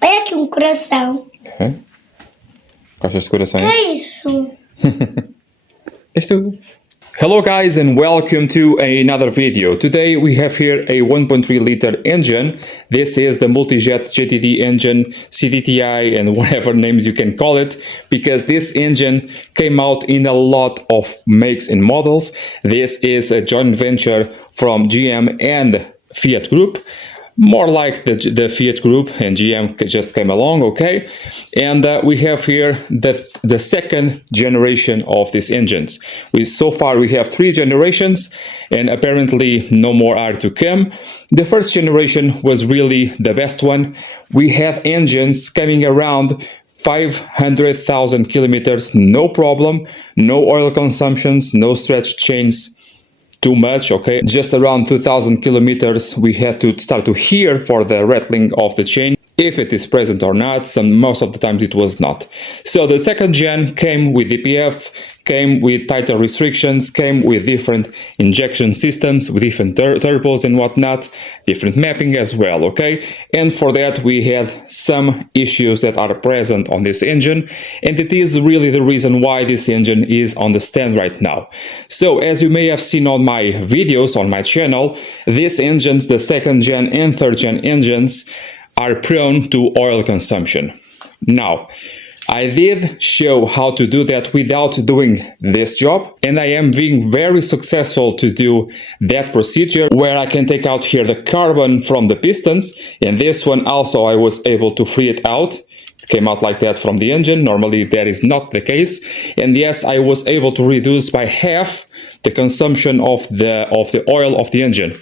Olha aqui um coração. É? Gostas de corações? Que é isso? És tu. Hello guys and welcome to another video. Today we have here a 1.3 liter engine. This is the MultiJet JTD engine, CDTI and whatever names you can call it, because this engine came out in a lot of makes and models. This is a joint venture from GM and Fiat Group. More like the Fiat Group and GM just came along, okay? And we have here the second generation of these engines. So far we have 3 generations and apparently no more are to come. The first generation was really the best one. We have engines coming around 500,000 kilometers, no problem, no oil consumptions, no stretched chains, too much, okay? Just around 2,000 kilometers we had to start to hear for the rattling of the chain, if it is present or not. Most of the times it was not. So the second gen came with DPF, came with tighter restrictions, came with different injection systems, with different turbos and whatnot, different mapping as well, okay? And for that we had some issues that are present on this engine, and it is really the reason why this engine is on the stand right now. So as you may have seen on my videos on my channel, these engines, the second gen and third gen engines, are prone to oil consumption. Now, I did show how to do that without doing this job, and I am being very successful to do that procedure, where I can take out here the carbon from the pistons, and this one also I was able to free it out. It came out like that from the engine. Normally that is not the case, and yes, I was able to reduce by half the consumption of the oil of the engine.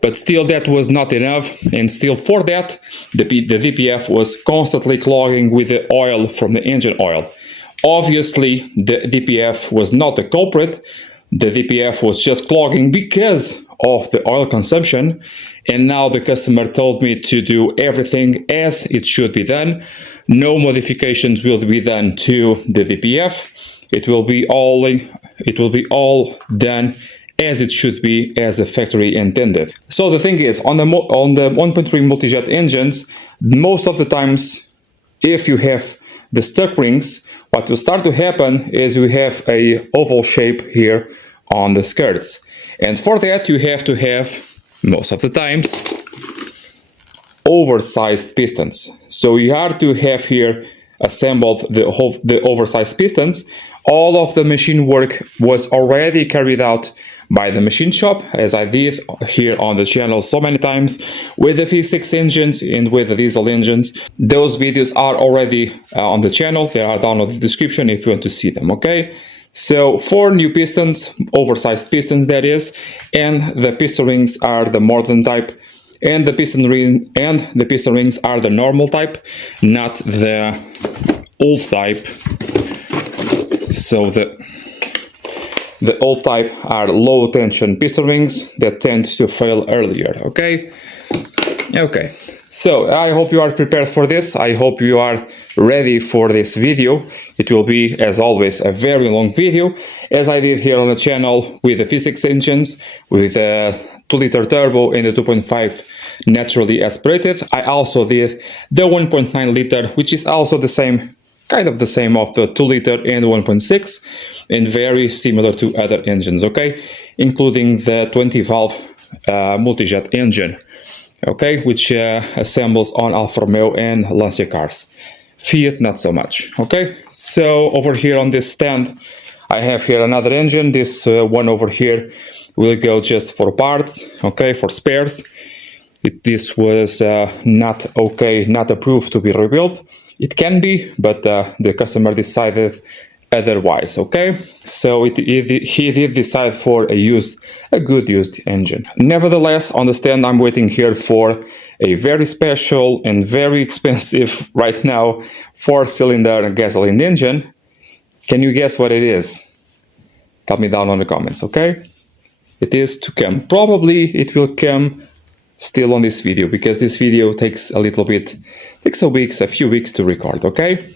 But still that was not enough, and still for that the DPF was constantly clogging with the oil from the engine oil. Obviously the DPF was not the culprit. The DPF was just clogging because of the oil consumption, and now the customer told me to do everything as it should be done. No modifications will be done to the DPF. It will be all done as it should be, as the factory intended. So the thing is, on the 1.3 MultiJet engines, most of the times, if you have the stuck rings, what will start to happen is you have a oval shape here on the skirts, and for that you have to have, most of the times, oversized pistons. So you have to have here assembled the oversized pistons. All of the machine work was already carried out by the machine shop, as I did here on the channel so many times with the V6 engines and with the diesel engines. Those videos are already on the channel. They are down in the description if you want to see them, okay? So 4 new pistons, oversized pistons that is, and the piston rings are the modern type, and the piston rings are the normal type, not the old type. So the old type are low tension piston rings that tend to fail earlier, okay? Okay, so I hope you are prepared for this. I hope you are ready for this video. It will be, as always, a very long video, as I did here on the channel with the V6 engines, with a 2-liter turbo and the 2.5 naturally aspirated. I also did the 1.9 liter, which is also the same, kind of the same of the 2-liter and 1.6, and very similar to other engines, okay, including the 20-valve MultiJet engine, okay, which assembles on Alfa Romeo and Lancia cars. Fiat not so much, okay. So over here on this stand I have here another engine. This one over here will go just for parts, okay, for spares. This was not okay, not approved to be rebuilt. It can be, but the customer decided otherwise, okay? So he did decide for a good used engine. Nevertheless, on the stand I'm waiting here for a very special and very expensive right now 4-cylinder gasoline engine. Can you guess what it is? Tell me down on the comments, okay? It is to come. Probably it will come still on this video, because this video takes a little bit, takes a few weeks to record, okay?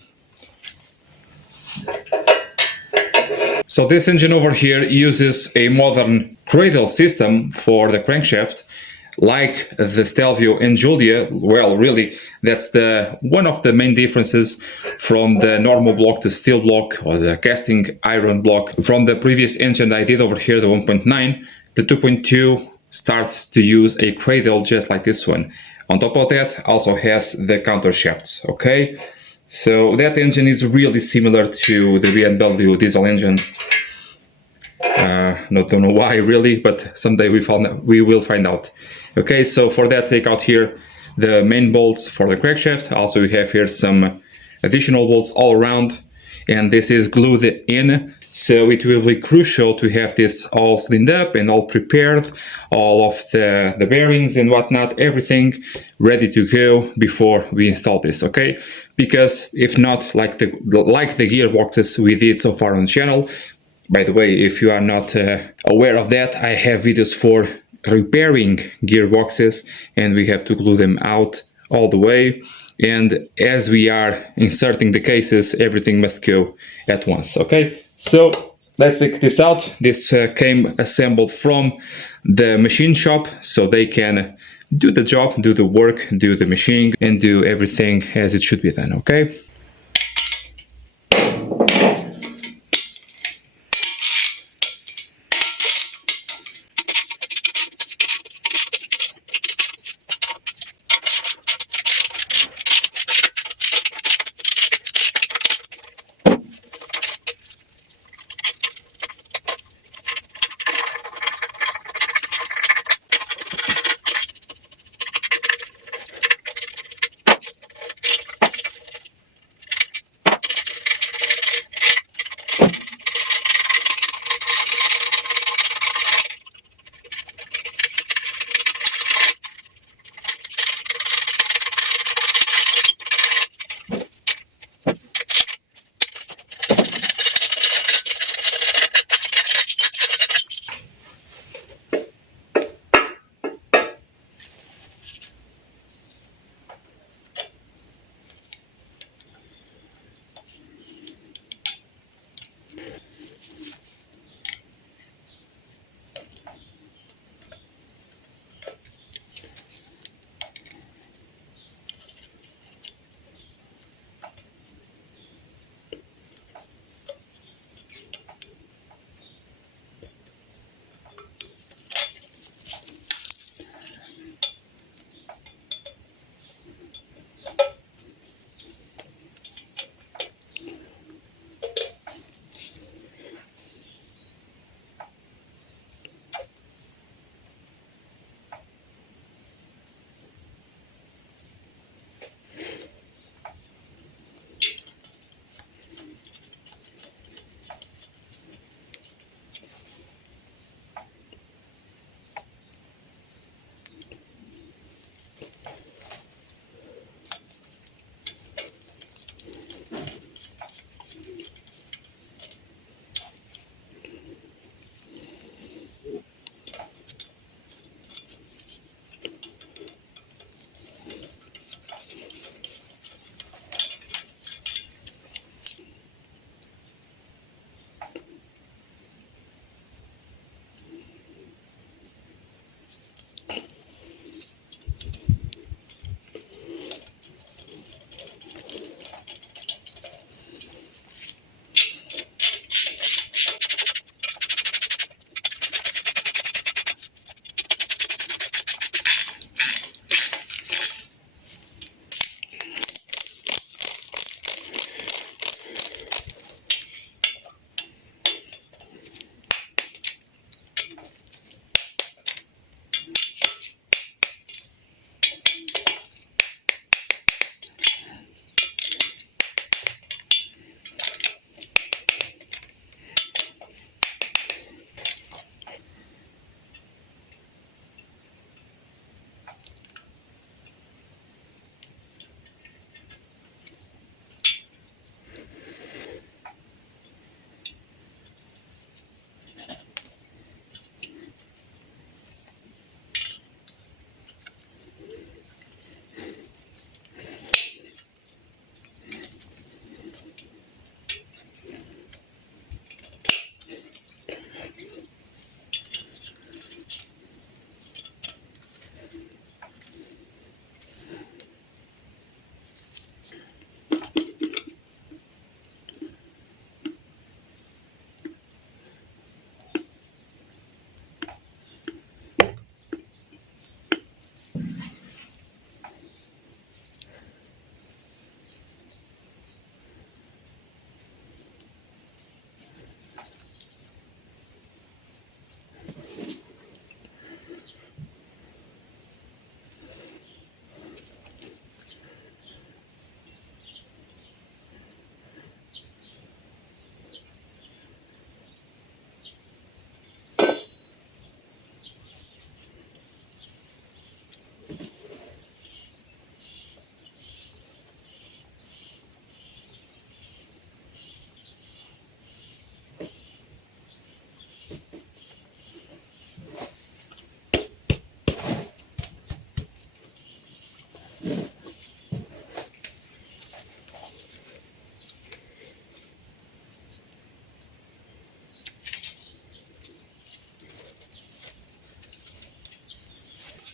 So this engine over here uses a modern cradle system for the crankshaft. like the Stelvio and Giulia, well, really, that's one of the main differences from the normal block, the steel block, or the casting iron block. From the previous engine I did over here, the 1.9, the 2.2 starts to use a cradle just like this one. On top of that, also has the counter shafts, okay? So that engine is really similar to the BMW diesel engines. Don't know why really, but someday we will find out. Okay, so for that, take out here the main bolts for the crankshaft. Also, we have here some additional bolts all around, and this is glued in. So it will be crucial to have this all cleaned up and all prepared, all of the bearings and whatnot, everything ready to go before we install this, okay? Because if not, like the gearboxes we did so far on the channel. By the way, if you are not aware of that, I have videos for repairing gearboxes, and we have to glue them out all the way. And as we are inserting the cases, everything must go at once, okay? So let's take this out. This came assembled from the machine shop, so they can do the job, do the work, do the machining, and do everything as it should be done, okay?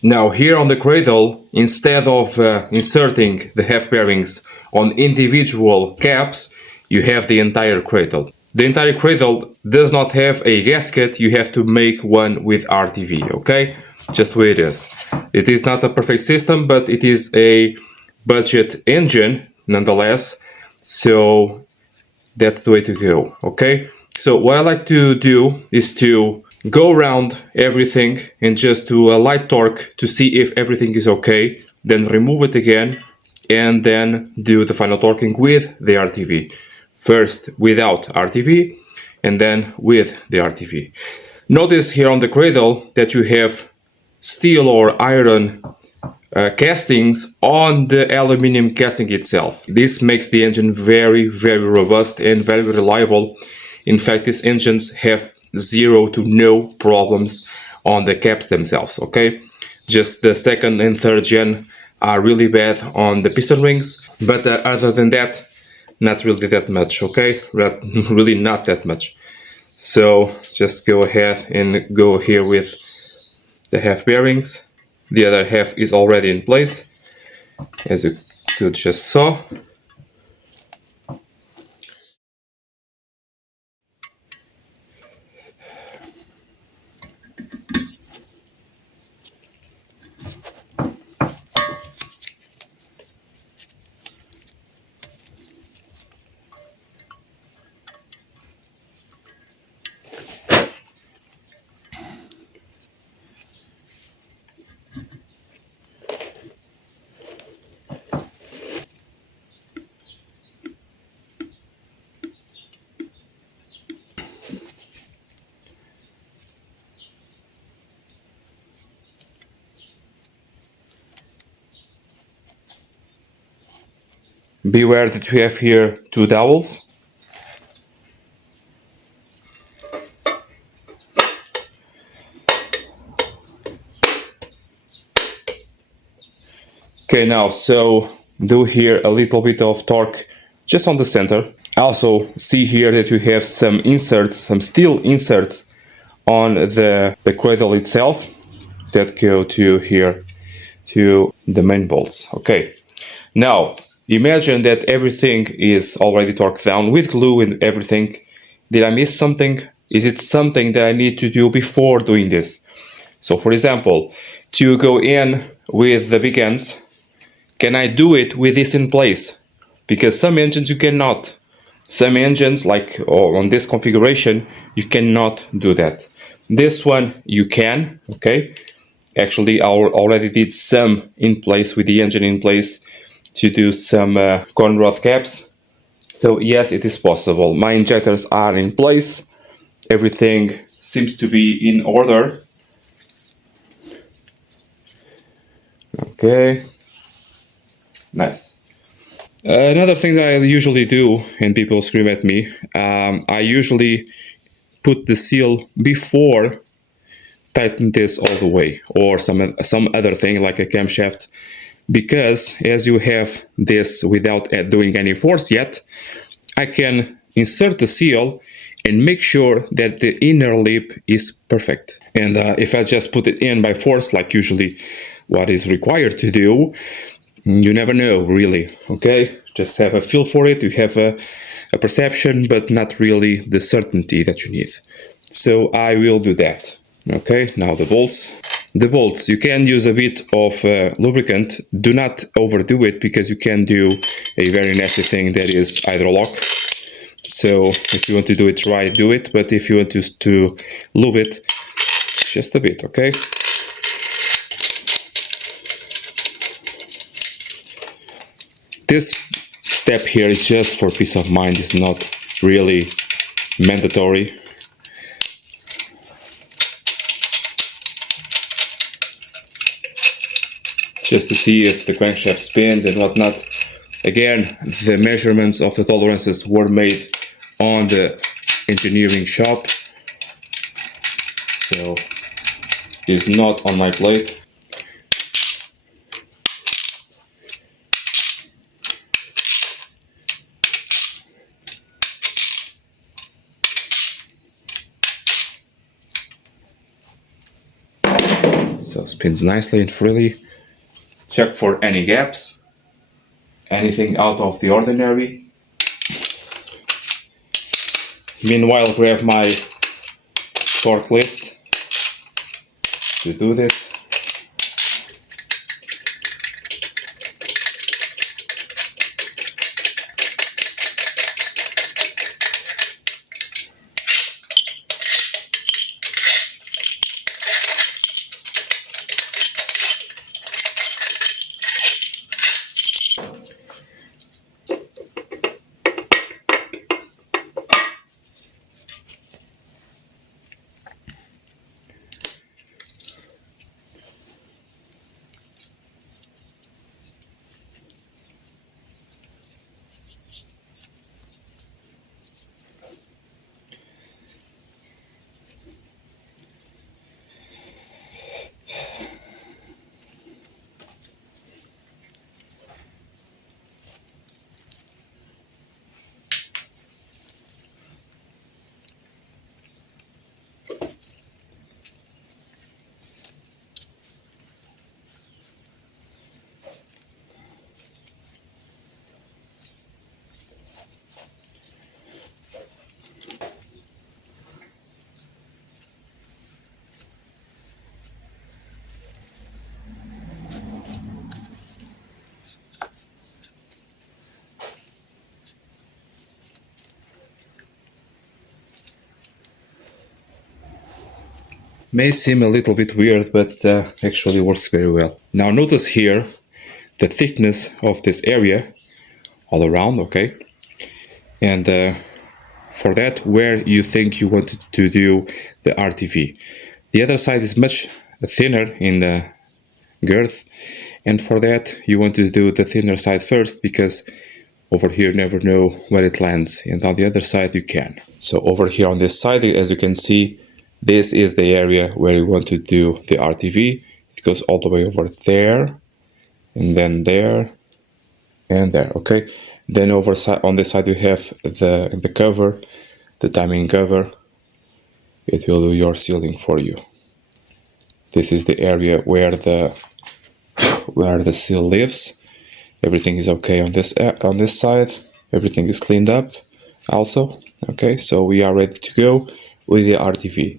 Now here on the cradle, instead of inserting the half bearings on individual caps, you have the entire cradle. The entire cradle does not have a gasket, you have to make one with RTV, okay? Just the way it is. It is not a perfect system, but it is a budget engine nonetheless, so that's the way to go, okay? So what I like to do is to go around everything and just do a light torque to see if everything is okay, then remove it again, and then do the final torquing with the RTV. First without RTV, and then with the RTV. Notice here on the cradle that you have steel or iron castings on the aluminum casting itself. This makes the engine very, very robust and very reliable. In fact, these engines have 0 to no problems on the caps themselves, okay? Just the second and third gen are really bad on the piston rings, but other than that, not really that much, okay? Really not that much. So just go ahead and go here with the half bearings. The other half is already in place, as you could just saw. Beware that you have here two dowels. Okay, now so do here a little bit of torque just on the center. Also see here that you have some inserts, some steel inserts on the cradle itself that go to here to the main bolts. Okay, now imagine that everything is already torqued down with glue and everything. Did I miss something? Is it something that I need to do before doing this? So for example, to go in with the big ends, can I do it with this in place? Because some engines you cannot. Some engines, like on this configuration, you cannot do that. This one you can, okay? Actually, I already did some in place with the engine in place to do some con rod caps. So yes, it is possible. My injectors are in place. Everything seems to be in order. Okay. Nice. Another thing that I usually do, and people scream at me, I usually put the seal before tighten this all the way, or some other thing like a camshaft, because as you have this without doing any force yet, I can insert the seal and make sure that the inner lip is perfect. And if I just put it in by force, like usually what is required to do, you never know, really, okay? Just have a feel for it, you have a perception, but not really the certainty that you need. So I will do that. Okay, now the bolts. The bolts, you can use a bit of lubricant. Do not overdo it, because you can do a very nasty thing that is hydrolock. So if you want to do it right, do it. But if you want to lube it, just a bit, okay? This step here is just for peace of mind. It's not really mandatory. Just to see if the crankshaft spins and whatnot. Again, the measurements of the tolerances were made on the engineering shop, so it's not on my plate. So spins nicely and freely. Check for any gaps, anything out of the ordinary. Meanwhile, grab my torque list to do this. May seem a little bit weird, but actually works very well. Now notice here the thickness of this area all around, okay? And for that, where you think you want to do the RTV. The other side is much thinner in the girth, and for that you want to do the thinner side first, because over here you never know where it lands, and on the other side you can. So over here on this side, as you can see, this is the area where you want to do the RTV. It goes all the way over there, and then there, and there, okay? Then over on this side you have the cover, the timing cover. It will do your sealing for you. This is the area where the seal lives. Everything is okay on this side. Everything is cleaned up also. Okay, so we are ready to go with the RTV.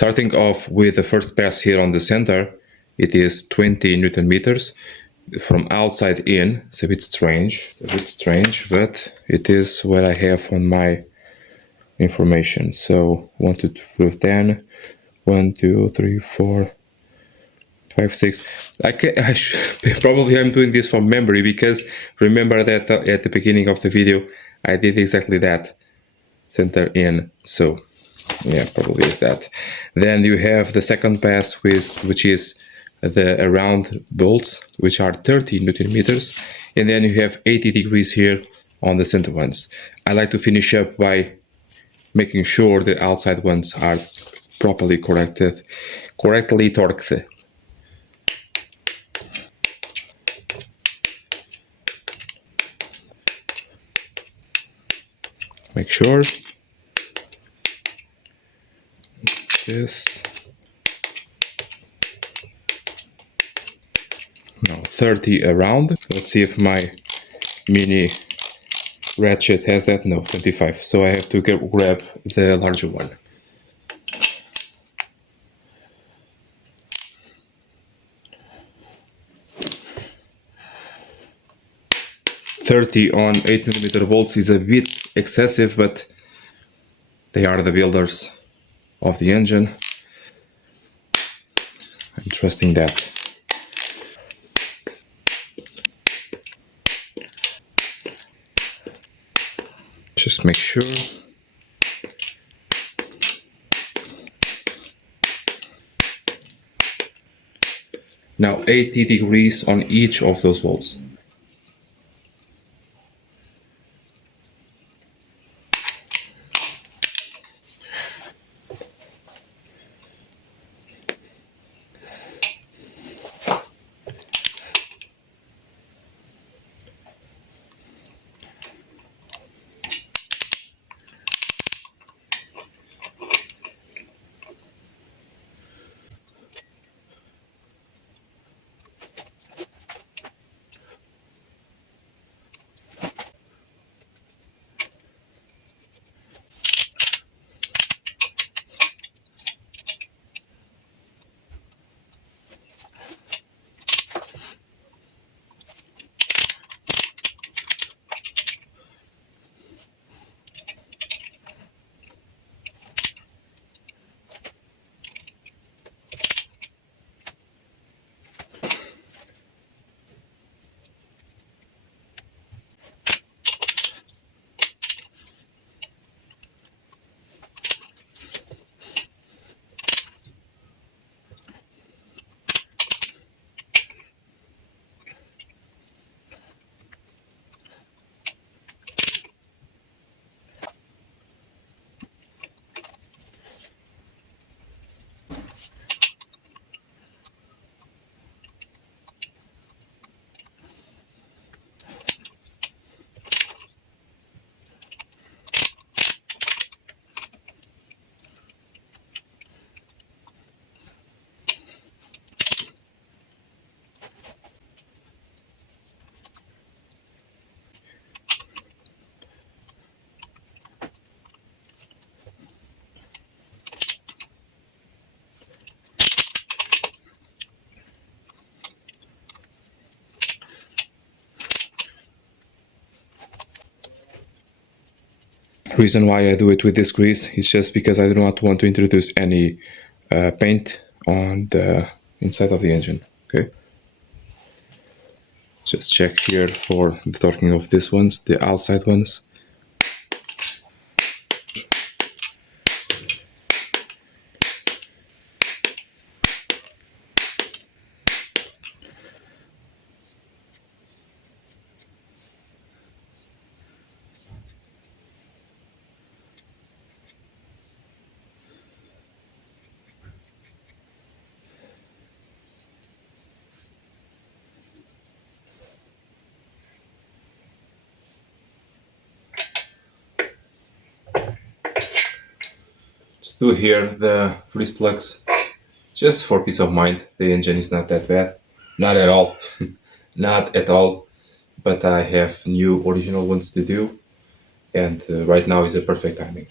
Starting off with the first pass here on the center, it is 20 Newton meters. From outside in, it's a bit strange, but it is what I have on my information. So 1, 2, 3, 10, 1, 2, 3, 4, 5, 6. Probably I'm doing this from memory, because remember that at the beginning of the video I did exactly that, center in. So yeah, probably is that. Then you have the second pass which is the around bolts, which are 30 Newton meters, and then you have 80 degrees here on the center ones. I like to finish up by making sure the outside ones are properly correctly torqued. Make sure this. No, 30 around. Let's see if my mini ratchet has that. No, 25. So I have to grab the larger one. .30 on 8mm bolts is a bit excessive, but they are the builders of the engine. I'm trusting that. Just make sure. Now 80 degrees on each of those bolts. Reason why I do it with this grease is just because I do not want to introduce any paint on the inside of the engine. Okay, just check here for the torquing of these ones, the outside ones. Do here the freeze plugs just for peace of mind. The engine is not that bad, not at all. Not at all, but I have new original ones to do, and right now is a perfect timing.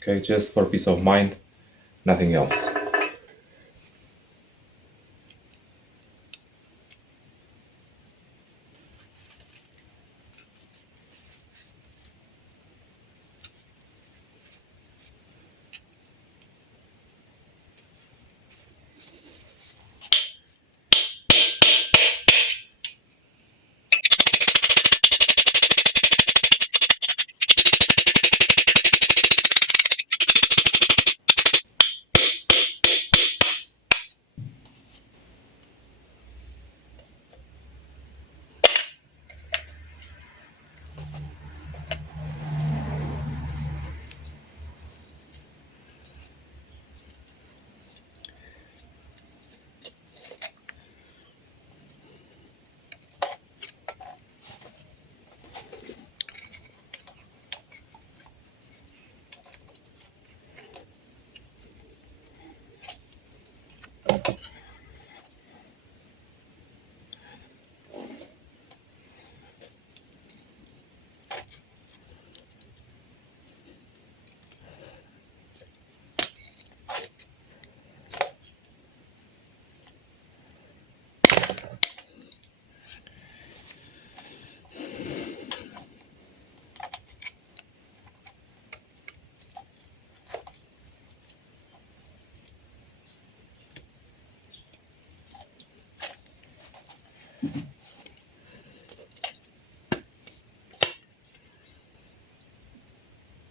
Okay, just for peace of mind, nothing else.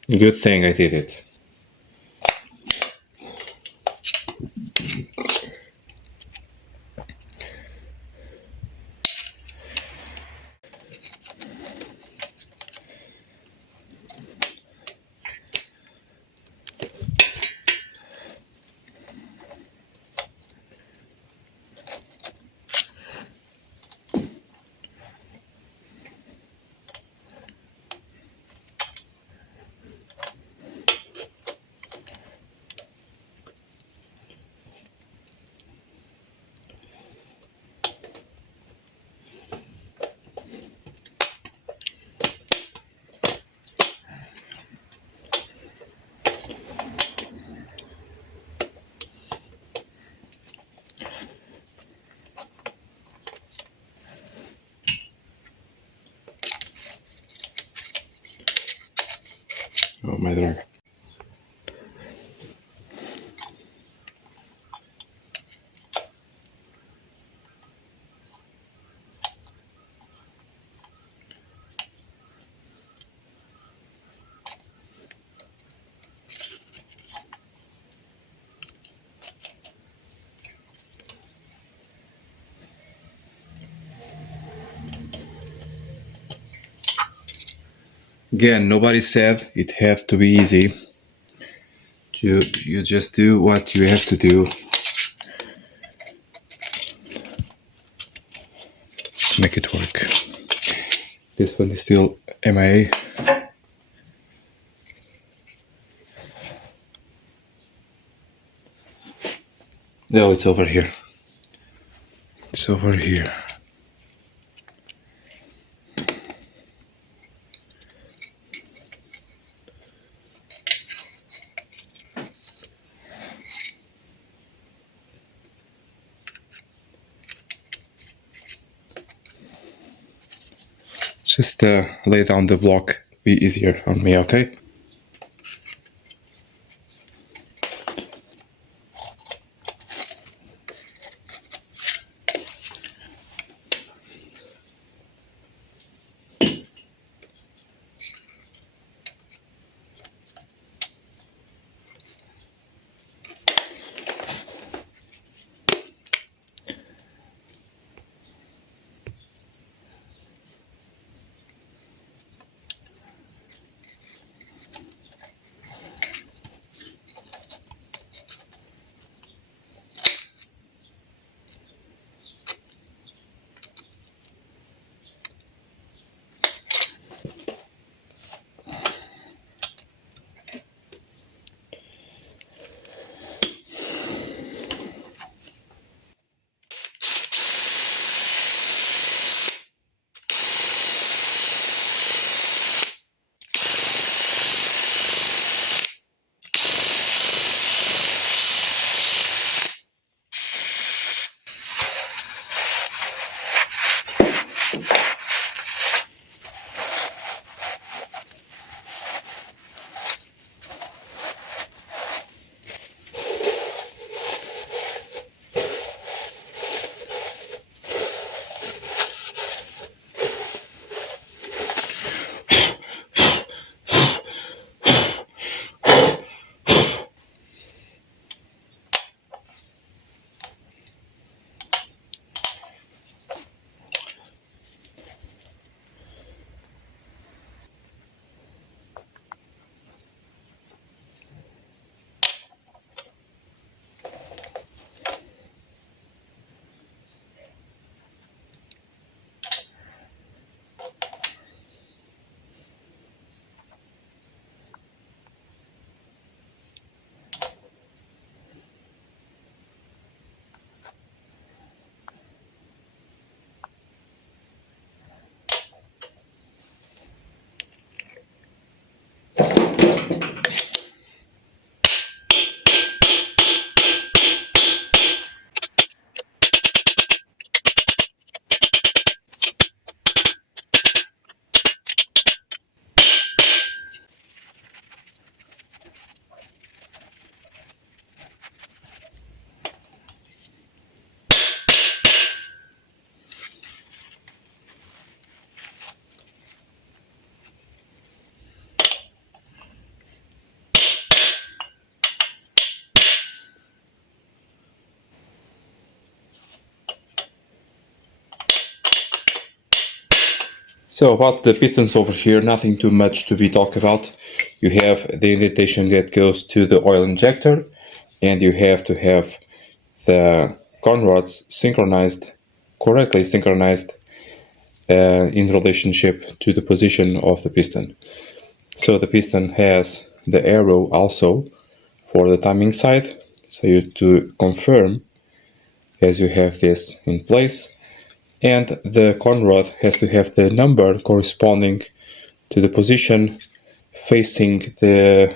Good thing I did it. Oh my drag. Again, nobody said it have to be easy. You just do what you have to do to make it work. This one is still MIA. No, it's over here. It's over here. Just lay down the block, be easier on me, okay? So about the pistons over here, nothing too much to be talked about. You have the indentation that goes to the oil injector, and you have to have the con rods synchronized, correctly synchronized in relationship to the position of the piston. So the piston has the arrow also for the timing side, so you to confirm as you have this in place, and the con rod has to have the number corresponding to the position facing the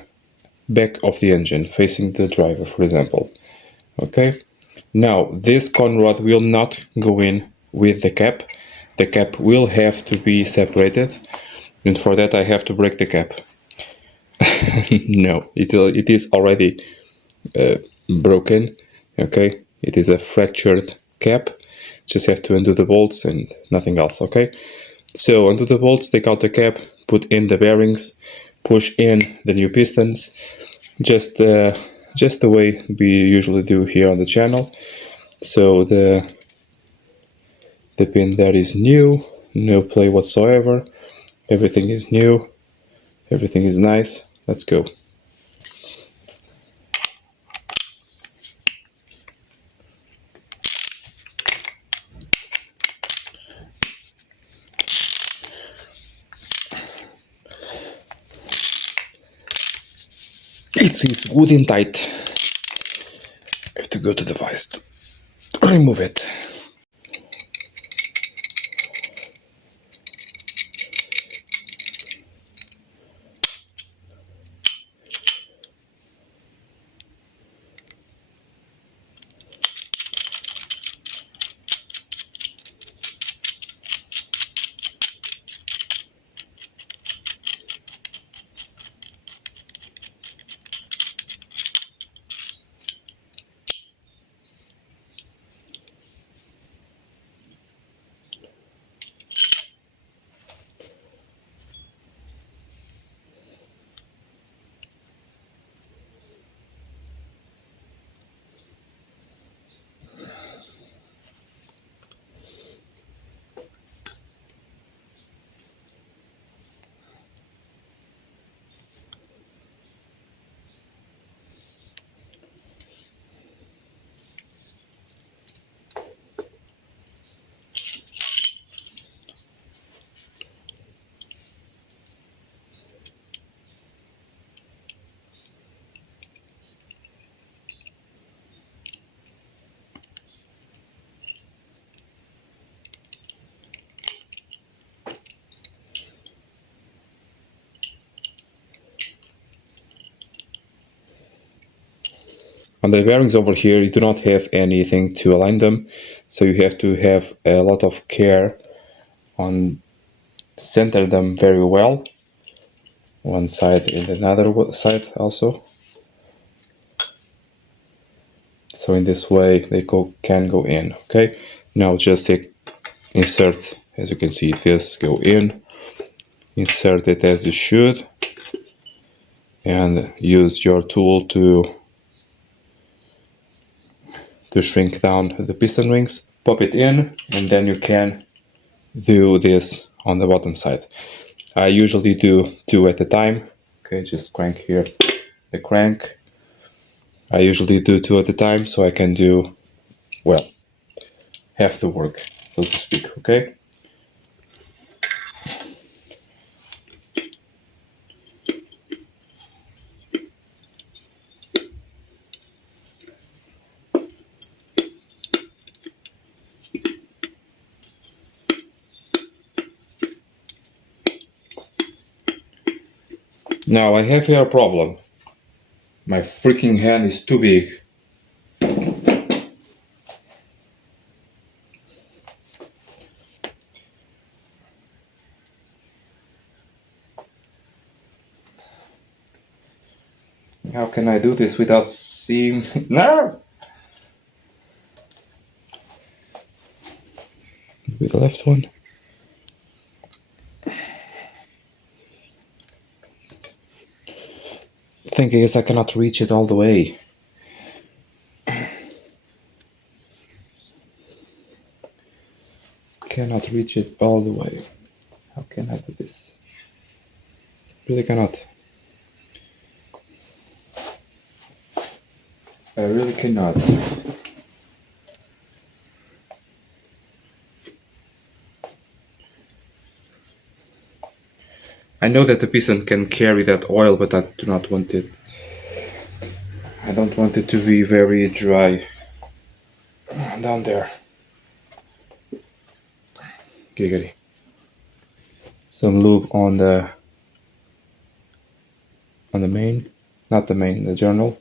back of the engine, facing the driver, for example. Okay, now this con rod will not go in with the cap. The cap will have to be separated, and for that I have to break the cap. No, it is already broken. Okay, it is a fractured cap. Just have to undo the bolts and nothing else. Okay, so undo the bolts, take out the cap, put in the bearings, push in the new pistons, just the way we usually do here on the channel. So the pin there is new, no play whatsoever. Everything is new, everything is nice. Let's go. It is good and tight. I have to go to the vise to remove it. On the bearings over here, you do not have anything to align them, so you have to have a lot of care on center them very well. One side and another side also. So in this way they can go in. Okay, now just insert, as you can see, this go in, insert it as you should, and use your tool to shrink down the piston rings, pop it in, and then you can do this on the bottom side. I usually do 2 at a time. Okay, just crank here the crank. I usually do 2 at a time, so I can do, well, half the work, so to speak. Okay. Now I have here a problem. My freaking hand is too big. How can I do this without seeing? No! With the left one. The thing is, I cannot reach it all the way. Cannot reach it all the way. How can I do this? Really cannot. I really cannot. I know that the piston can carry that oil, but I do not want it. I don't want it to be very dry down there. Giggity. Some lube on the main, not the main, the journal.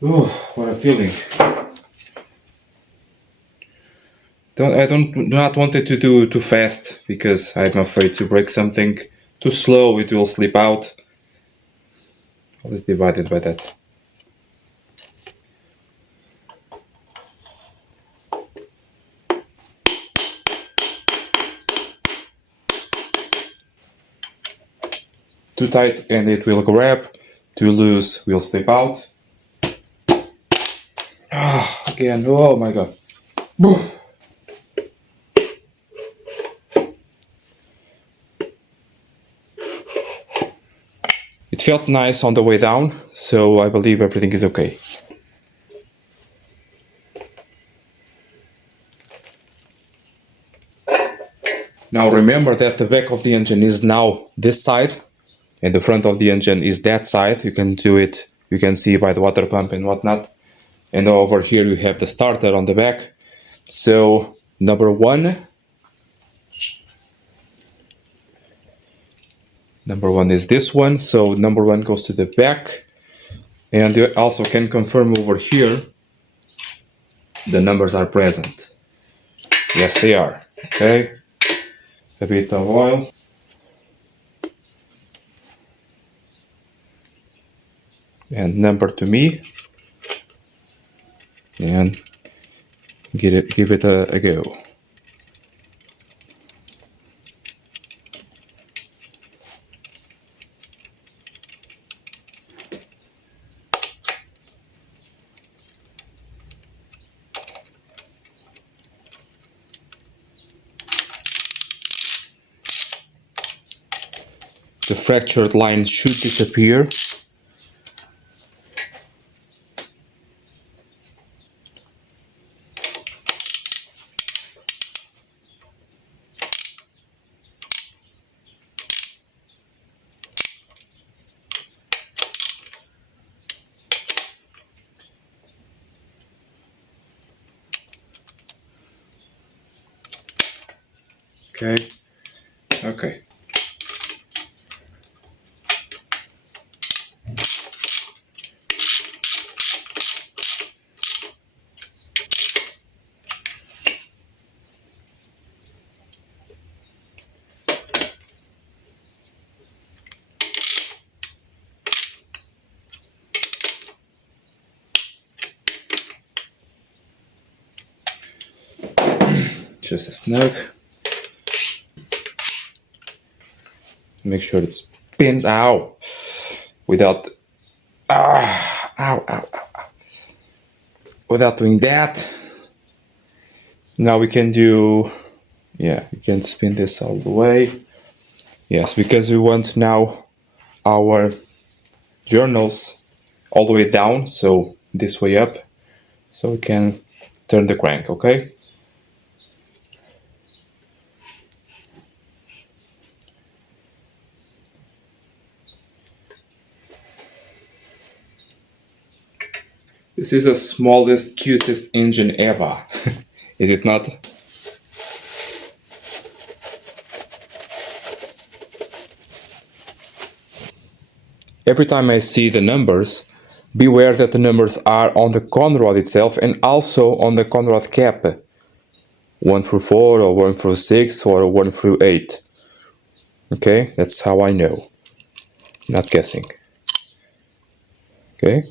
Oh, what a feeling. I do not want it to do too fast because I'm afraid to break something. Too slow, it will slip out. Always divided by that. Too tight and it will grab. Too loose will slip out. Again, oh my god. It felt nice on the way down, so I believe everything is okay. Now remember that the back of the engine is now this side, and the front of the engine is that side. You can do it, you can see by the water pump and whatnot. And over here you have the starter on the back. So number one is this one. So number one goes to the back. And you also can confirm over here the numbers are present. Yes, they are. Okay. A bit of oil. And number to me. And give it a go. the fractured line should disappear. Okay. Just a snug. Make sure it spins out without without doing that. Now we can do, yeah, we can spin this all the way. Yes, because we want now our journals all the way down, so this way up, so we can turn the crank, okay? This is the smallest, cutest engine ever, is it not? Every time I see the numbers, beware that the numbers are on the conrod itself and also on the conrod cap. 1 through 4 or 1 through 6 or 1 through 8. Okay, that's how I know. Not guessing. Okay.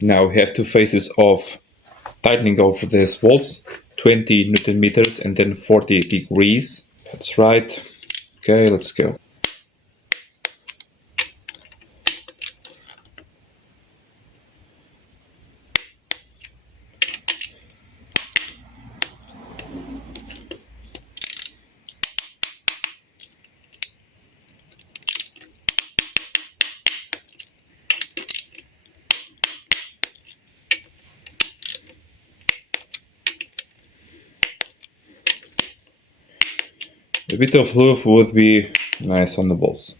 Now we have two phases of tightening of these bolts, 20 Newton meters and then 40 degrees. That's right. Okay, let's go. A bit of love would be nice on the balls.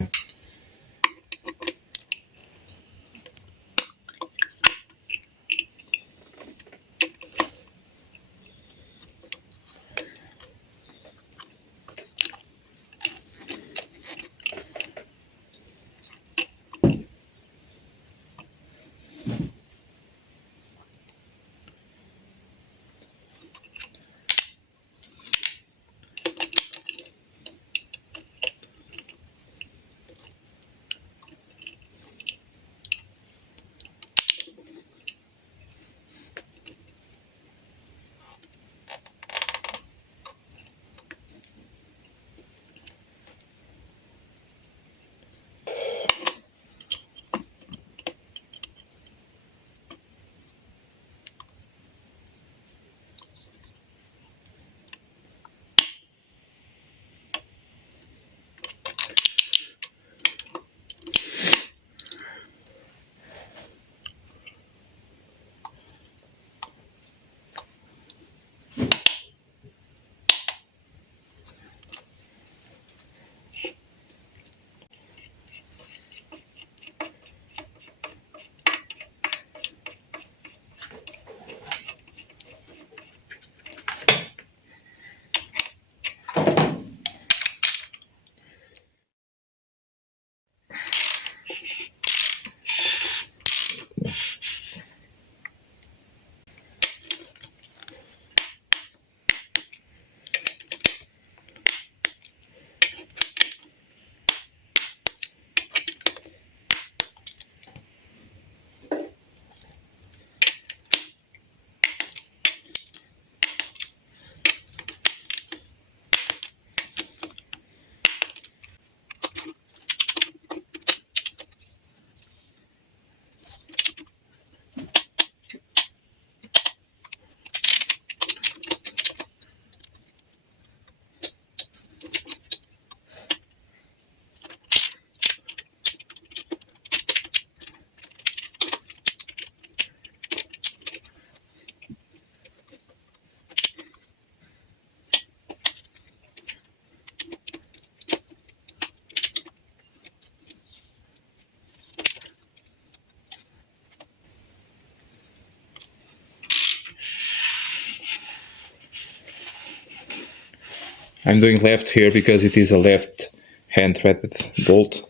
I'm doing left here because it is a left hand threaded bolt.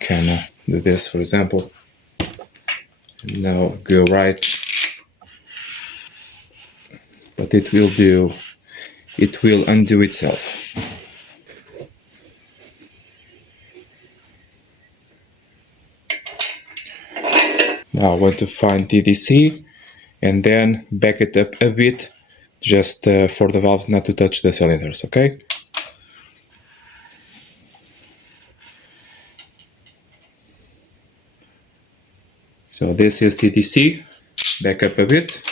Can do this, for example. Now go right, but it will undo itself. Now I want to find TDC and then back it up a bit, just for the valves not to touch the cylinders, okay? So this is TDC, back up a bit,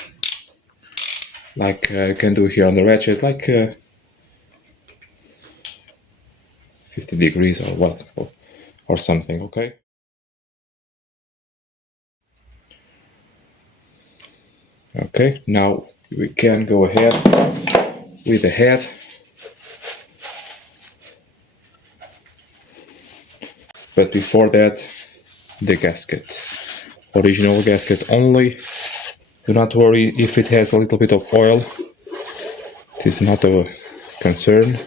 like you can do here on the ratchet, like 50 degrees or what, or something, okay? Okay, now we can go ahead with the head. But before that, the gasket. Original gasket only. Do not worry if it has a little bit of oil. It is not a concern.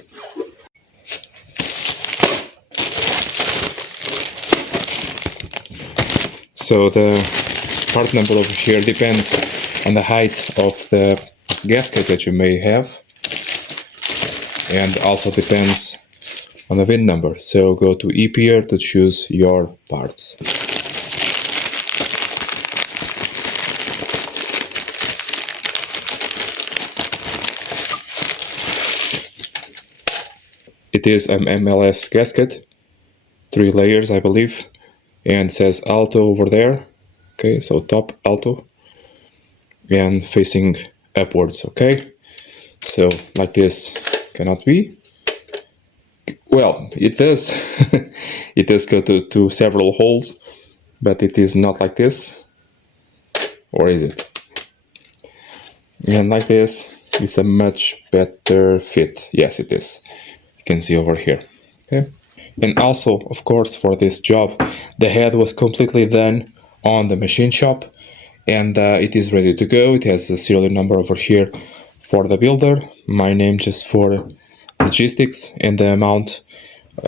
So the part number over here depends on the height of the gasket that you may have, and also depends on the VIN number. So go to EPR to choose your parts. It is an MLS gasket, 3 layers I believe, and it says Alto over there. Okay, so top Alto and facing upwards. Okay, so like this cannot be. Well, it does. It does go to several holes, but it is not like this. Or is it? And like this, it's a much better fit. Yes, it is. You can see over here. Okay. And also, of course, for this job, the head was completely done on the machine shop, and it is ready to go. It has a serial number over here for the builder, my name just for logistics, and the amount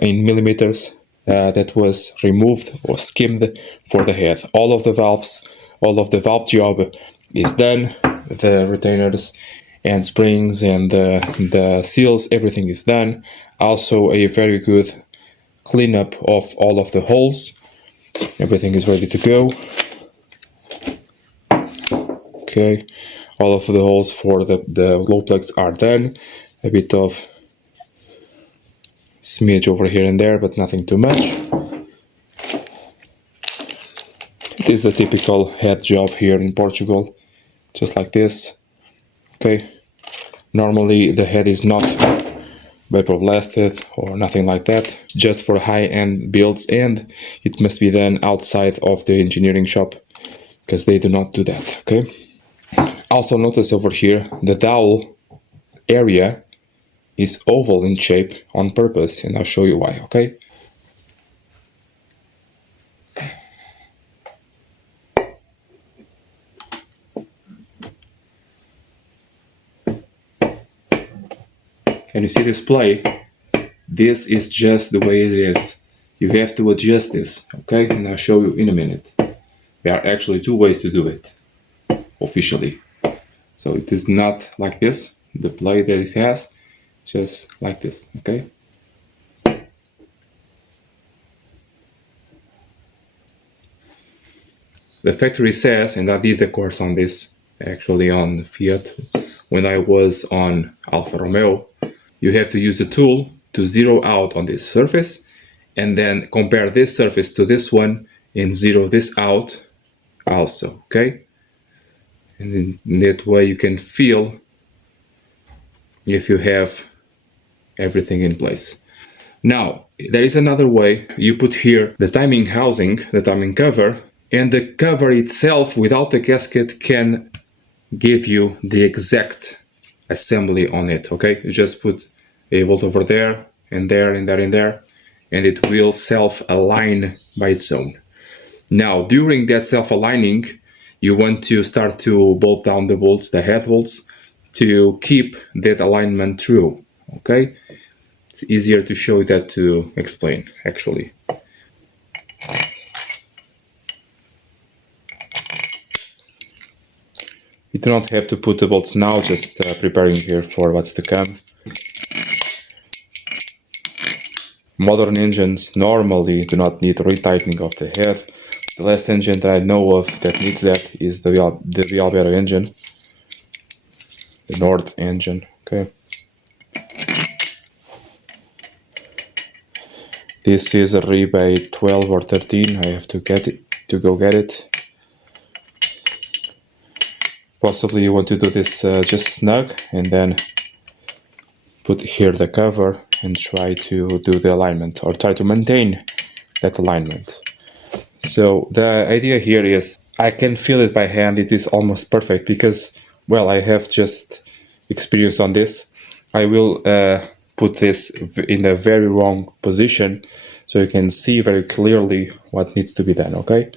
in millimeters that was removed or skimmed for the head. All of the valves, all of the valve job is done. The retainers and springs and the seals, everything is done. Also a very good cleanup of all of the holes. Everything is ready to go. Okay, all of the holes for the low plugs are done. A bit of smidge over here and there, but nothing too much. It is the typical head job here in Portugal, just like this. Okay, normally the head is not vapor blasted or nothing like that, just for high-end builds, and it must be done outside of the engineering shop because they do not do that. Okay, also notice over here the dowel area is oval in shape on purpose, and I'll show you why. Okay, can you see this play? This is just the way it is. You have to adjust this, okay? And I'll show you in a minute. There are actually 2 ways to do it, officially. So it is not like this, the play that it has, just like this, okay? The factory says, and I did the course on this, actually on Fiat, when I was on Alfa Romeo, you have to use a tool to zero out on this surface and then compare this surface to this one and zero this out also, okay? And in that way you can feel if you have everything in place. Now, there is another way. You put here the timing housing, the timing cover, and the cover itself without the gasket can give you the exact assembly on it, okay? You just put a bolt over there, and there, and there, and there, and it will self-align by its own. Now, during that self-aligning, you want to start to bolt down the bolts, the head bolts, to keep that alignment true. Okay, it's easier to show that to explain actually. You do not have to put the bolts now, just preparing here for what's to come. Modern engines normally do not need retightening of the head. The last engine that I know of that needs that is the Alfa engine, the North engine. Okay. This is a rebate 12 or 13. I have to get it, to go get it. Possibly you want to do this just snug and then put here the cover and try to do the alignment or try to maintain that alignment. So the idea here is I can feel it by hand. It is almost perfect because, well, I have just experience on this. I will put this in a very wrong position so you can see very clearly what needs to be done, okay?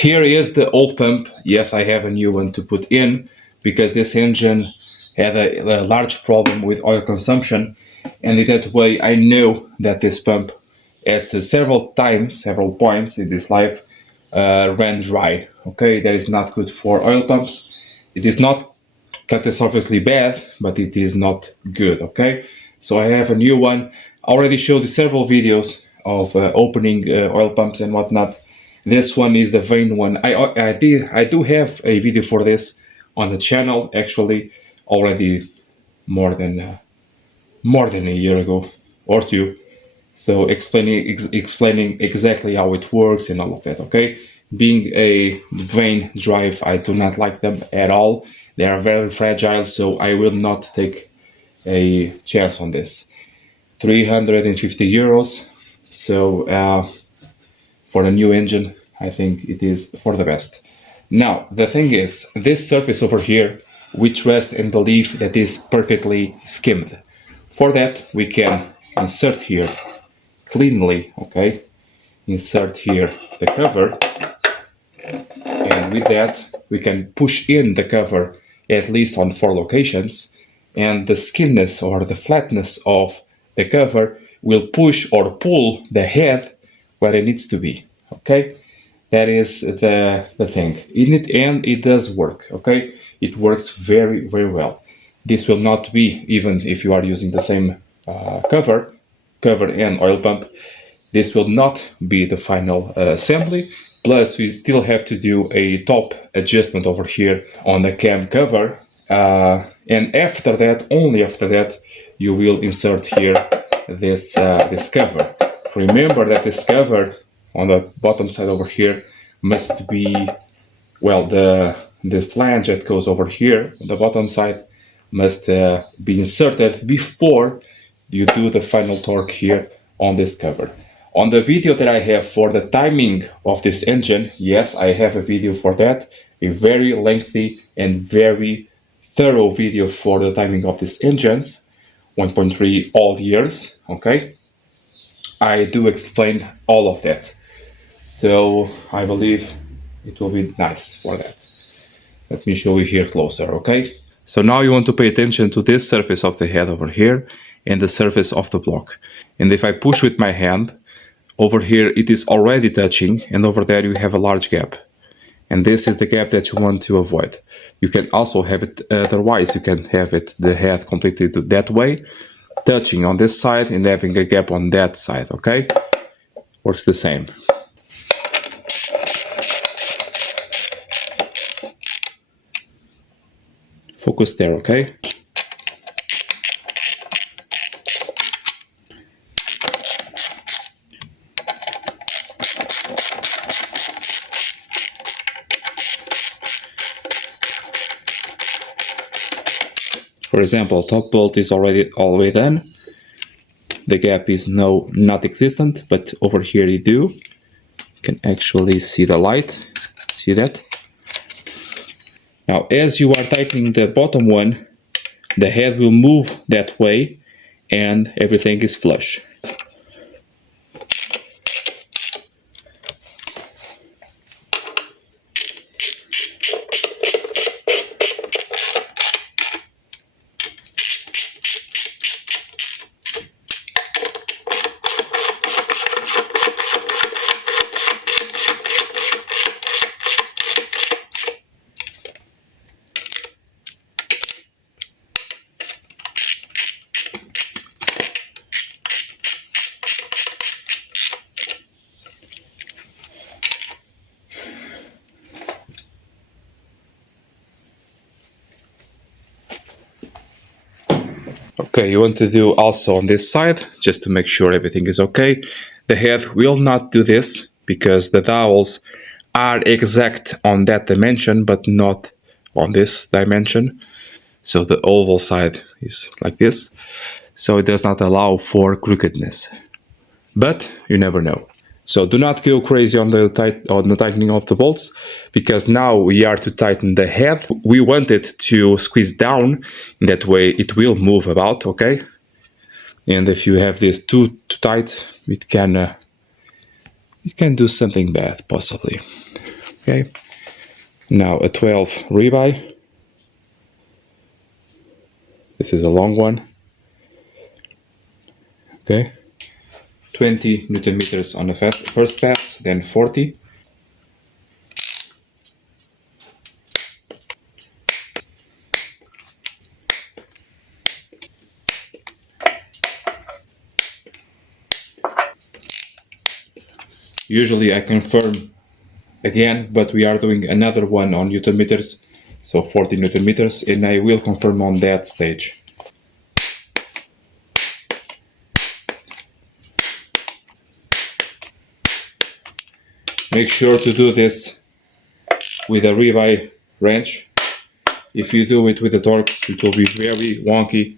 Here is the old pump. Yes, I have a new one to put in because this engine had a large problem with oil consumption, and in that way I know that this pump at several points in this life ran dry. Okay, that is not good for oil pumps. It is not catastrophically bad, but it is not good. Okay, so I have a new one. I already showed you several videos of opening oil pumps and whatnot. This one is the vein one. I do have a video for this on the channel actually already more than a year ago or two. So explaining exactly how it works and all of that. Okay, being a vein drive, I do not like them at all. They are very fragile, so I will not take a chance on this. 350 euros. So for a new engine, I think it is for the best. Now, the thing is, this surface over here, we trust and believe that is perfectly skimmed. For that, we can insert here cleanly, okay? Insert here the cover, and with that, we can push in the cover at least on 4 locations, and the skinness or the flatness of the cover will push or pull the head where it needs to be, okay? That is the thing. And it does work, okay? It works very, very well. This will not be, even if you are using the same cover and oil pump, this will not be the final assembly. Plus, we still have to do a top adjustment over here on the cam cover. And after that, only after that, you will insert here this cover. Remember that this cover on the bottom side over here must be, well, the flange that goes over here on the bottom side must be inserted before you do the final torque here on this cover. On the video that I have for the timing of this engine, yes, I have a video for that, a very lengthy and very thorough video for the timing of these engines, 1.3 old years, okay? I do explain all of that. So I believe it will be nice for that. Let me show you here closer, okay? So now you want to pay attention to this surface of the head over here and the surface of the block. And if I push with my hand, over here it is already touching, and over there you have a large gap. And this is the gap that you want to avoid. You can also have it otherwise. You can have it the head completely that way, touching on this side and having a gap on that side, okay? Works the same. Focus there, okay? For example, top bolt is already all the way done. The gap is not existent, but over here you do. You can actually see the light. See that? Now, as you are tightening the bottom one, the head will move that way and everything is flush. Okay, you want to do also on this side, just to make sure everything is okay. The head will not do this, because the dowels are exact on that dimension, but not on this dimension. So the oval side is like this. So it does not allow for crookedness. But you never know. So do not go crazy on the tightening of the bolts, because now we are to tighten the head. We want it to squeeze down, in that way it will move about, okay? And if you have this too tight, it can do something bad, possibly. Okay. Now a 12 rebuy. This is a long one. Okay. 20 Newton meters on the first pass, then 40. Usually I confirm again, but we are doing another one on Newton meters, so 40 Newton meters, and I will confirm on that stage. Make sure to do this with a rebuy wrench. If you do it with the Torx, it will be very wonky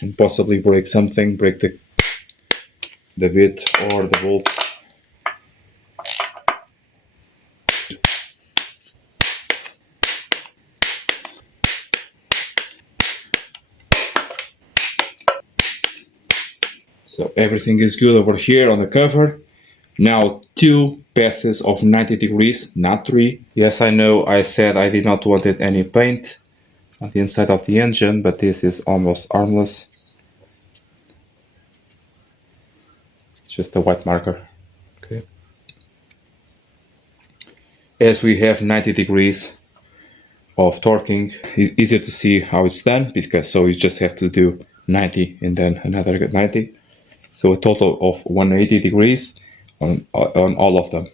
and possibly break something, break the bit or the bolt. So everything is good over here on the cover. Now 2 passes of 90 degrees, not 3. Yes, I know I said I did not wanted any paint on the inside of the engine, but this is almost harmless. It's just a white marker. Okay. As we have 90 degrees of torquing, it's easier to see how it's done, because so you just have to do 90 and then another 90. So a total of 180 degrees on all of them.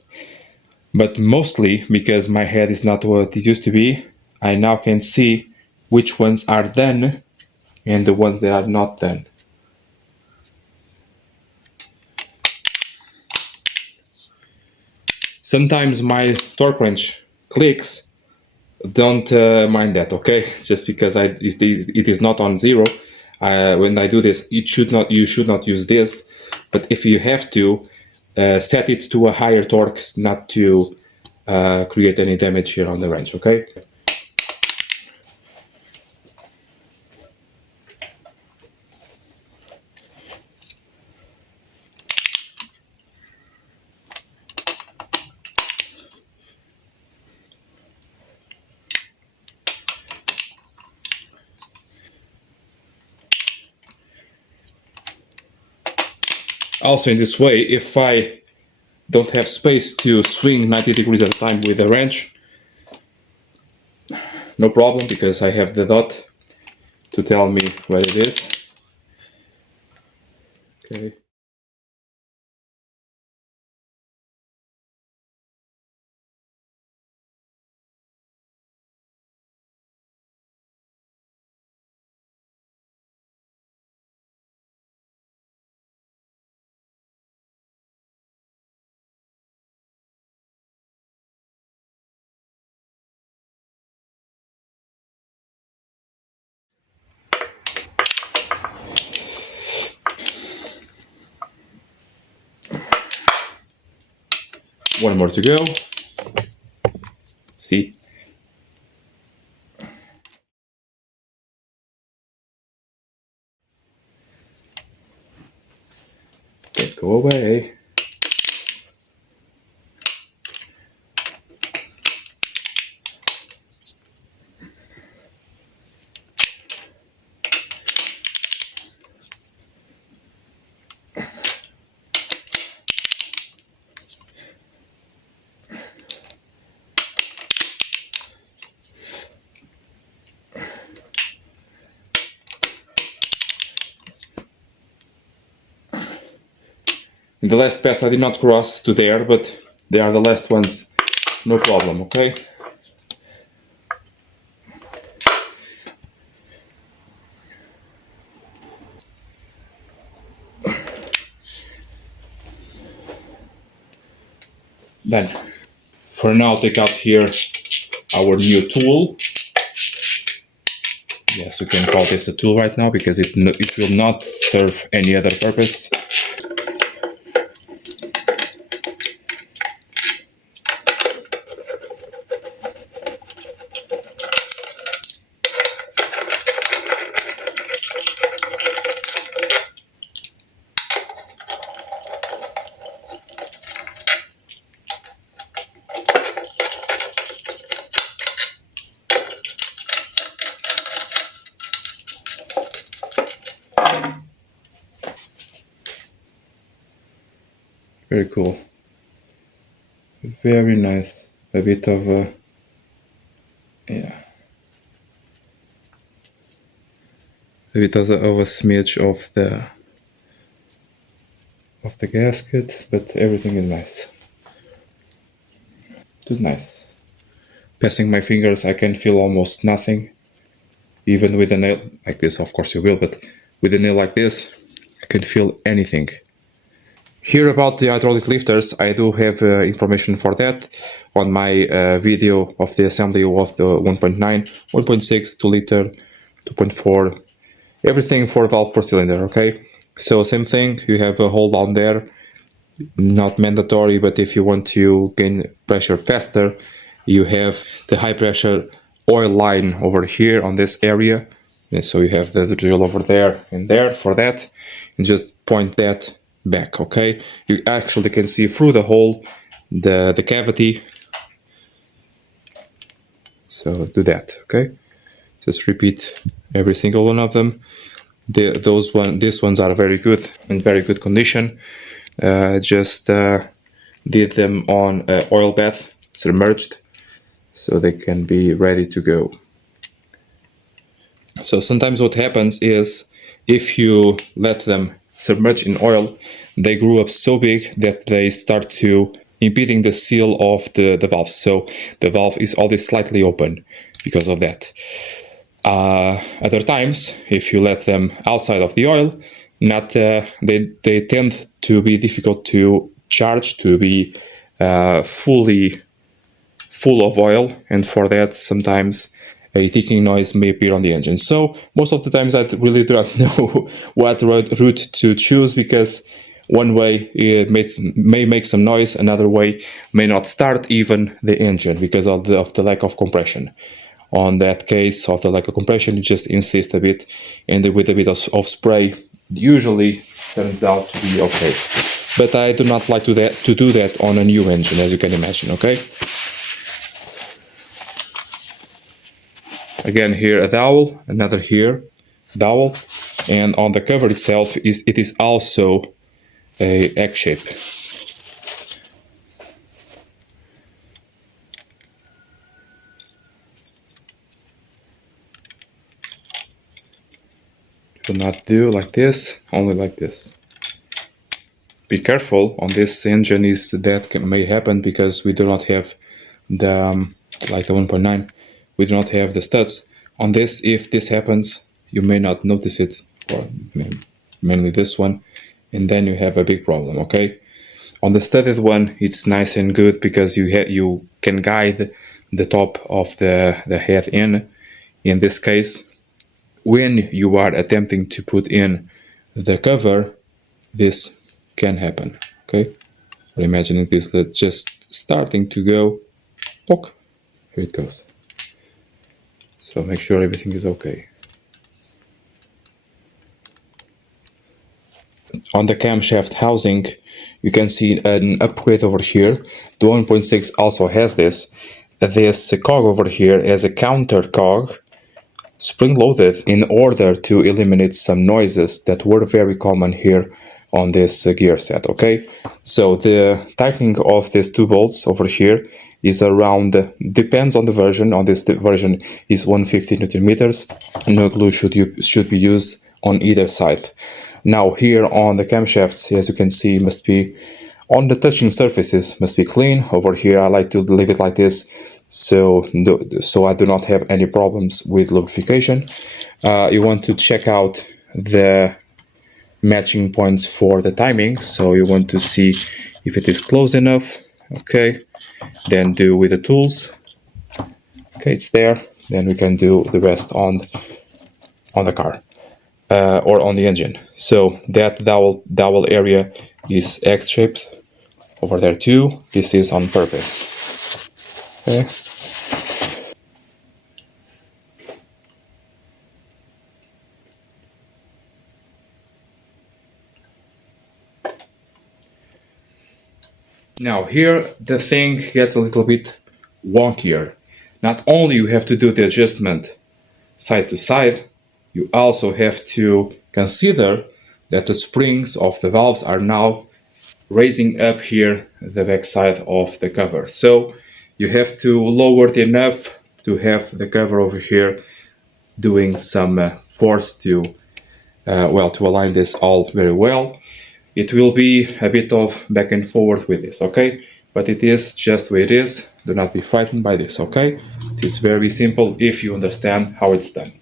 But mostly because my head is not what it used to be, I now can see which ones are done and the ones that are not done. Sometimes my torque wrench clicks. Don't mind that, okay? Just because it is not on 0. When I do this, you should not use this. But if you have to, set it to a higher torque, not to create any damage here on the wrench, okay? Also, in this way, if I don't have space to swing 90 degrees at a time with the wrench, no problem, because I have the dot to tell me where it is. Okay. One more to go. See? Don't go away. In the last pass I did not cross to there, but they are the last ones, no problem, okay? Then, for now, take out here our new tool. Yes, we can call this a tool right now because it will not serve any other purpose. Very cool. Very nice. A bit of yeah. A bit of a smidge of the gasket, but everything is nice. Too nice. Passing my fingers, I can feel almost nothing. Even with a nail like this, of course you will, but with a nail like this, I can feel anything. Here about the hydraulic lifters, I do have information for that on my video of the assembly of the 1.9, 1.6, 2 liter, 2.4, everything 4 valve per cylinder, okay? So same thing, you have a hole down there, not mandatory, but if you want to gain pressure faster, you have the high pressure oil line over here on this area. And so you have the drill over there and there for that, and just point that back, okay? You actually can see through the hole the cavity. So do that, okay? Just repeat every single one of them. These ones are very good, in very good condition. Just did them on oil bath, submerged, so they can be ready to go. So sometimes what happens is if you let them submerge in oil, they grew up so big that they start to impeding the seal of the valve. So the valve is always slightly open because of that. Other times, if you let them outside of the oil, they tend to be difficult to charge, to be fully full of oil, and for that sometimes a ticking noise may appear on the engine. So most of the times I really do not know what route to choose, because one way it may make some noise, another way may not start even the engine because of the lack of compression. On that case of the lack of compression, you just insist a bit, and with a bit of spray usually turns out to be okay. But I do not like to do that on a new engine, as you can imagine, okay? Again, here a dowel, another here dowel, and on the cover itself it is also a egg shape. Do not do like this, only like this. Be careful on this engine, may happen because we do not have the like the 1.9, we do not have the studs. On this, if this happens, you may not notice it, or mainly this one, and then you have a big problem, okay? On the studded one, it's nice and good because you can guide the top of the head in. In this case, when you are attempting to put in the cover, this can happen, okay? Imagining this just starting to go. Pok. Here it goes. So make sure everything is okay. On the camshaft housing, you can see an upgrade over here. The 1.6 also has this. This cog over here has a counter cog spring-loaded in order to eliminate some noises that were very common here on this gear set, okay? So the tightening of these two bolts over here is around, depends on the version. On this version is 150 Newton meters. No glue should be used on either side. Now here on the camshafts, as you can see, must be on the touching surfaces, must be clean. Over here I like to leave it like this, so I do not have any problems with lubrication. You want to check out the matching points for the timing, so you want to see if it is close enough. Okay, then do with the tools. Okay, it's there. Then we can do the rest on the car or on the engine. So that dowel area is X-shaped over there too. This is on purpose. Okay. Now here the thing gets a little bit wonkier. Not only you have to do the adjustment side to side, you also have to consider that the springs of the valves are now raising up here the back side of the cover. So you have to lower it enough to have the cover over here doing some force to to align this all very well. It will be a bit of back and forward with this, okay? But it is just the way it is. Do not be frightened by this, okay? It is very simple if you understand how it's done.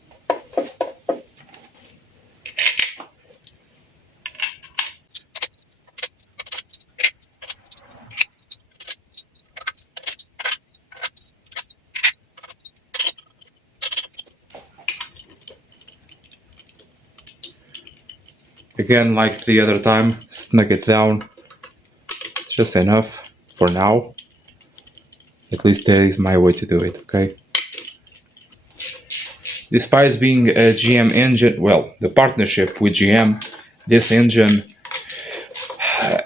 Again, like the other time, snug it down just enough for now. At least that is my way to do it, okay? Despite being a GM engine, well, the partnership with GM, this engine,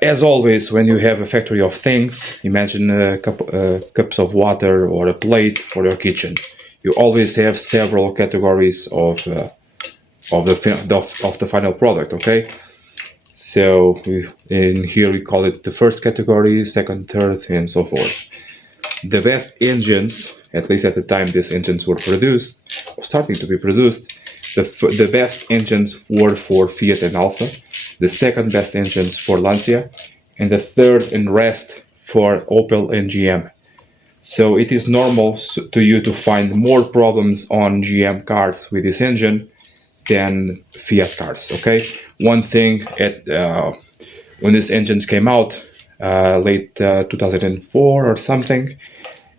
as always, when you have a factory of things, imagine a cups of water or a plate for your kitchen. You always have several categories of the final product, okay? So in here we call it the first category, second, third, and so forth. The best engines, at least at the time these engines were produced, or starting to be produced, the best engines were for Fiat and Alfa, the second best engines for Lancia, and the third and rest for Opel and GM. So it is normal to you to find more problems on GM cars with this engine than Fiat cars, okay? One thing, when these engines came out, late 2004 or something,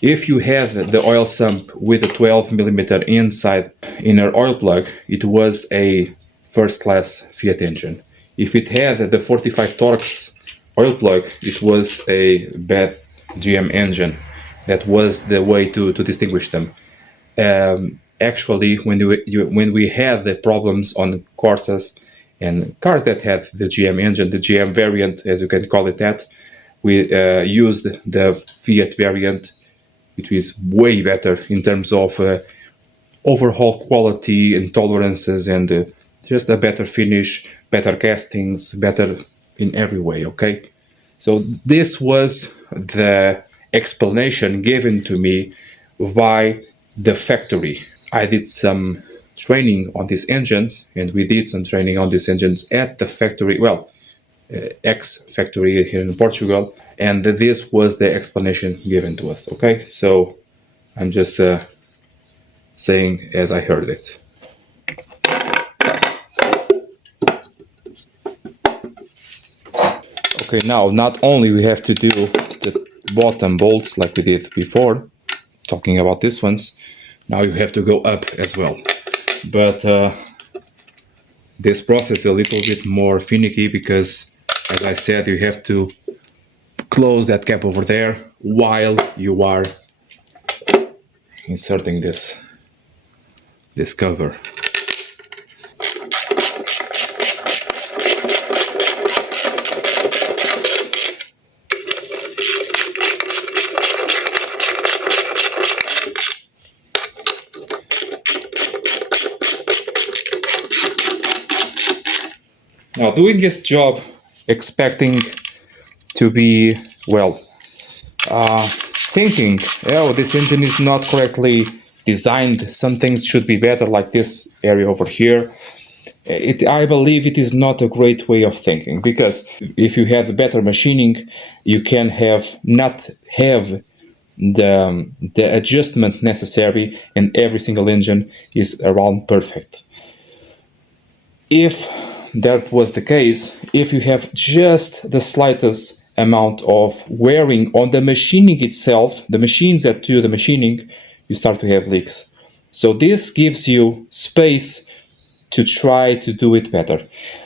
if you had the oil sump with a 12mm inside inner oil plug, it was a first-class Fiat engine. If it had the 45 Torx oil plug, it was a bad GM engine. That was the way to distinguish them. Actually, when we had the problems on Corsas and cars that had the GM engine, the GM variant, as you can call it that, we used the Fiat variant, which is way better in terms of overhaul quality and tolerances and just a better finish, better castings, better in every way, okay? So this was the explanation given to me by the factory. I did some training on these engines, and we did some training on these engines at the factory, well, ex-factory here in Portugal, and this was the explanation given to us, okay? So I'm just saying as I heard it. Okay, now not only we have to do the bottom bolts like we did before, talking about these ones, now you have to go up as well. But this process is a little bit more finicky because, as I said, you have to close that cap over there while you are inserting this cover. Now, doing this job, expecting to be, well, thinking, oh, this engine is not correctly designed, some things should be better, like this area over here. I believe it is not a great way of thinking, because if you have better machining, you can not have the adjustment necessary, and every single engine is around perfect. If that was the case, if you have just the slightest amount of wearing on the machining itself, the machines that do the machining, you start to have leaks. So this gives you space to try to do it better.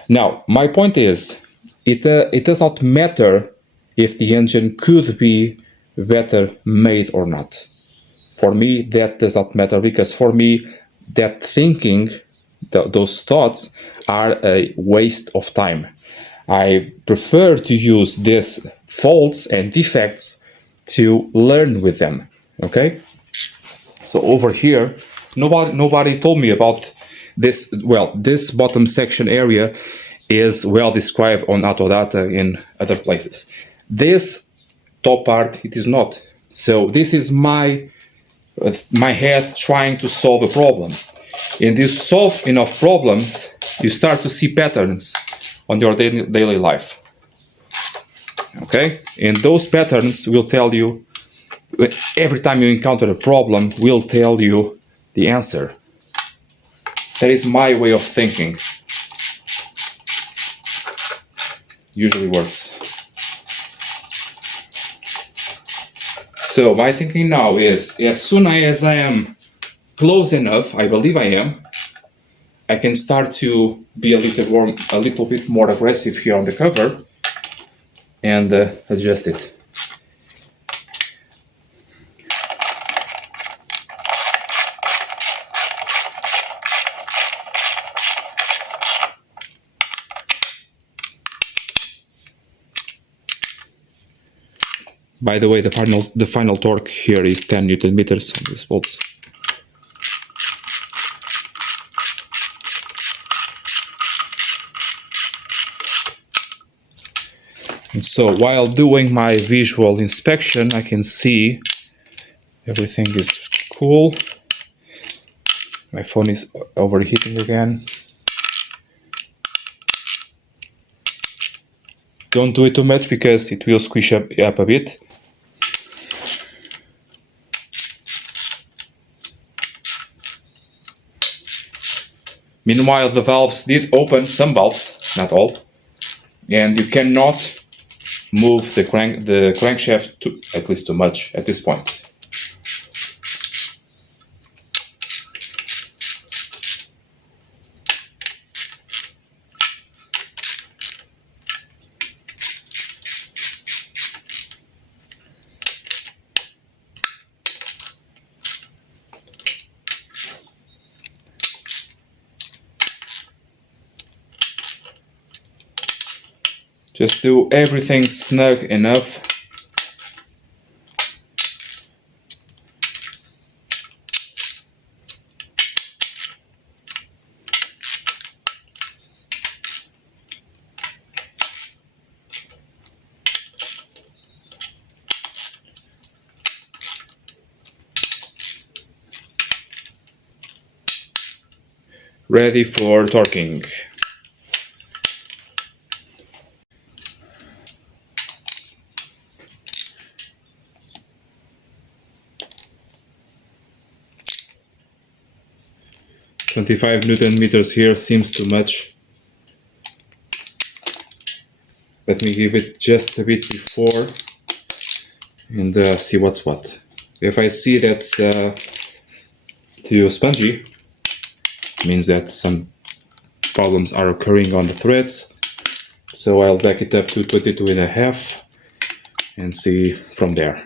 Now, my point is, it does not matter if the engine could be better made or not. For me, that does not matter, because for me, that thinking, those thoughts are a waste of time. I prefer to use these faults and defects to learn with them. Okay? So over here, nobody told me about this. Well, this bottom section area is well described on Autodata in other places. This top part, it is not. So this is my head trying to solve a problem. And you solve enough problems, you start to see patterns on your daily life. Okay? And those patterns will tell you, every time you encounter a problem, will tell you the answer. That is my way of thinking. Usually works. So my thinking now is, as soon as I am close enough, I believe I am, I can start to be a little bit more aggressive here on the cover and adjust it. By the way, the final torque here is 10 Newton meters on these bolts. And so while doing my visual inspection, I can see everything is cool. My phone is overheating again. Don't do it too much because it will squish up a bit. Meanwhile, the valves did open, some valves, not all, and you cannot move the crankshaft at least too much at this point. Just do everything snug enough. Ready for torquing. "25 Newton meters here seems too much. Let me give it just a bit before and see what's what. If I see that's too spongy, means that some problems are occurring on the threads. So I'll back it up to 22.5 and see from there.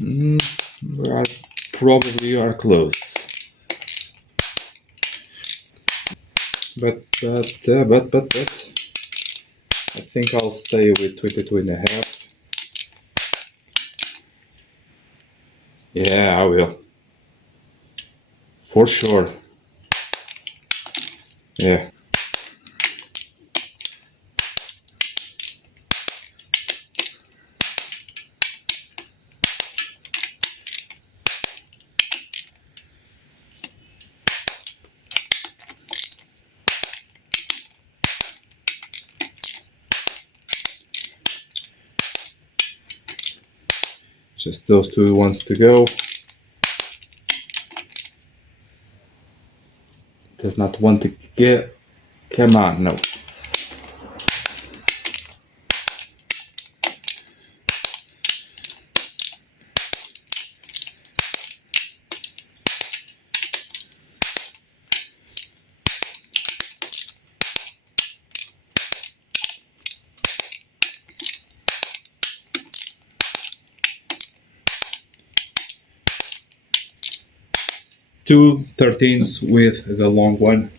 We probably are close, but I think I'll stay with 22.5. Yeah, I will, for sure. Yeah. Just those two ones to go. Does not want to get. Come on, no. Two 13s with the long one.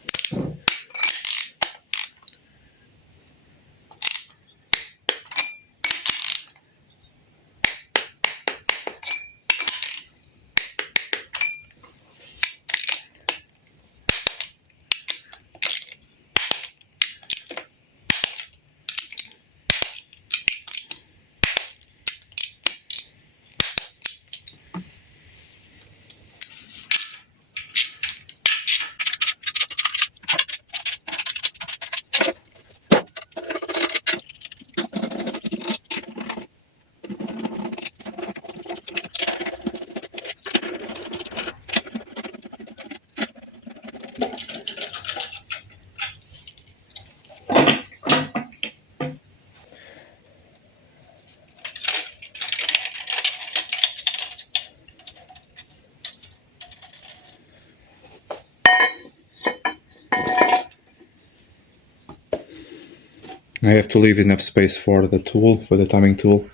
I have to leave enough space for the tool, for the timing tool,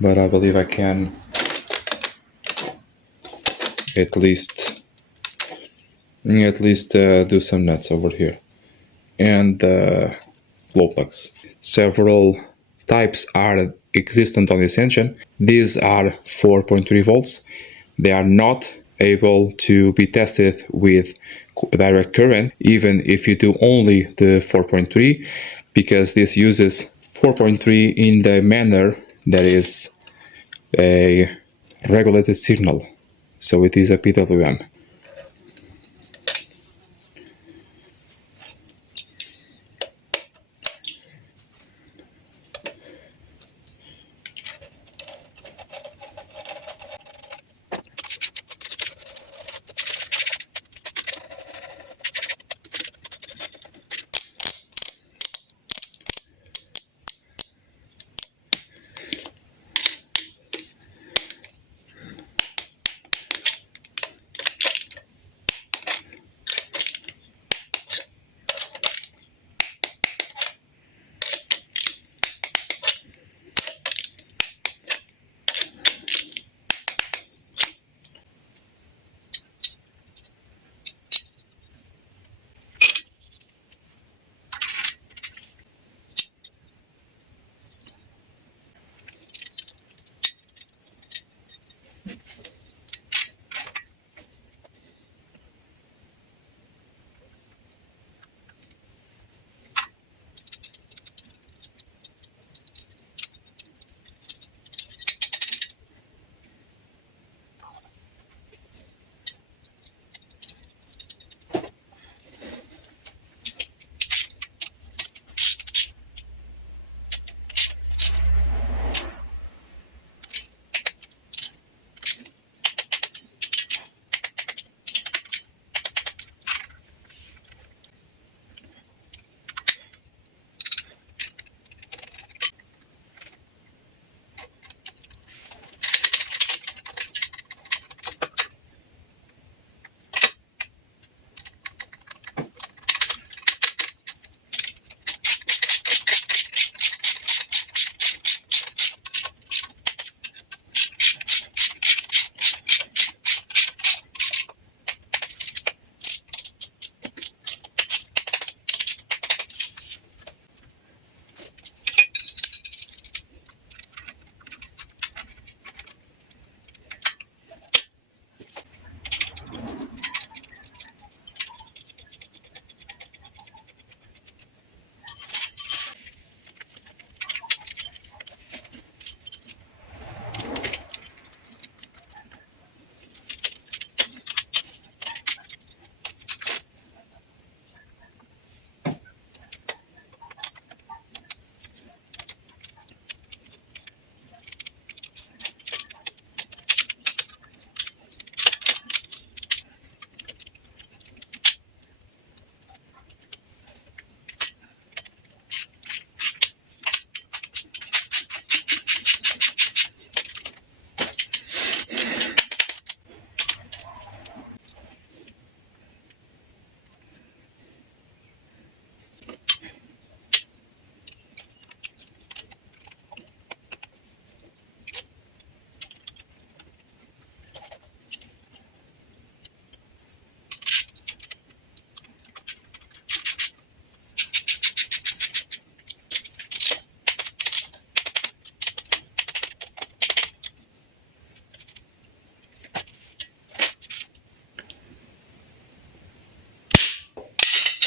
but I believe I can at least do some nuts over here and glow plugs. Several types are existent on this engine. These are 4.3 volts. They are not able to be tested with direct current, even if you do only the 4.3, because this uses 4.3 in the manner that is a regulated signal. So it is a PWM.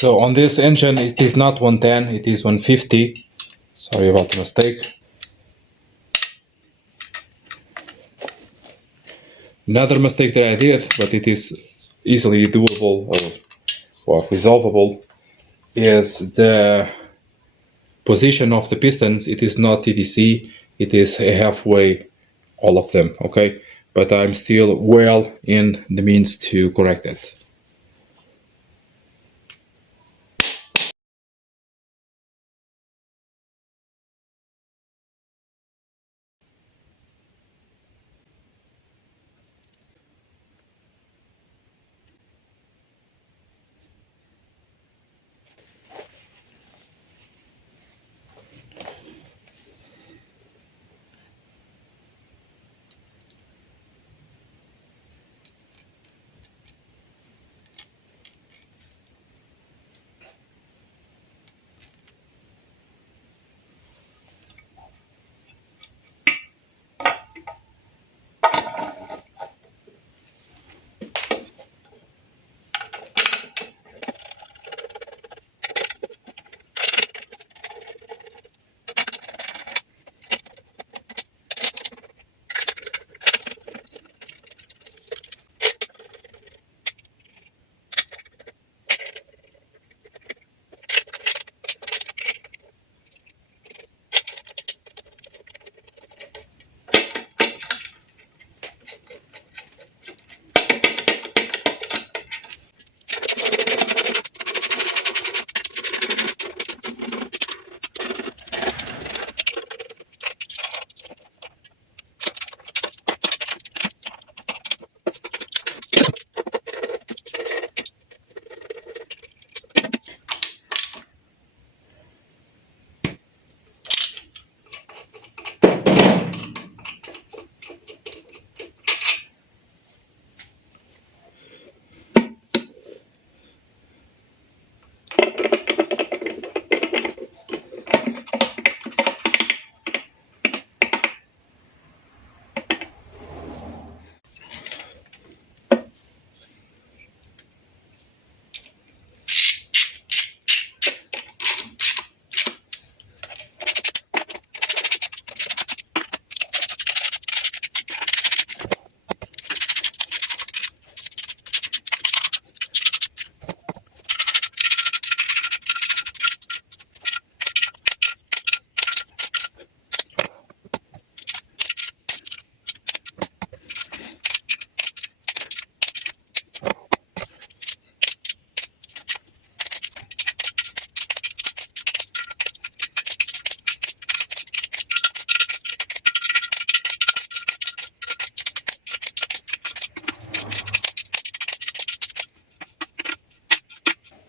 So on this engine it is not 110, it is 150. Sorry about the mistake. Another mistake that I did, but it is easily doable or resolvable, is the position of the pistons. It is not TDC, it is halfway, all of them, okay? But I'm still well in the means to correct it.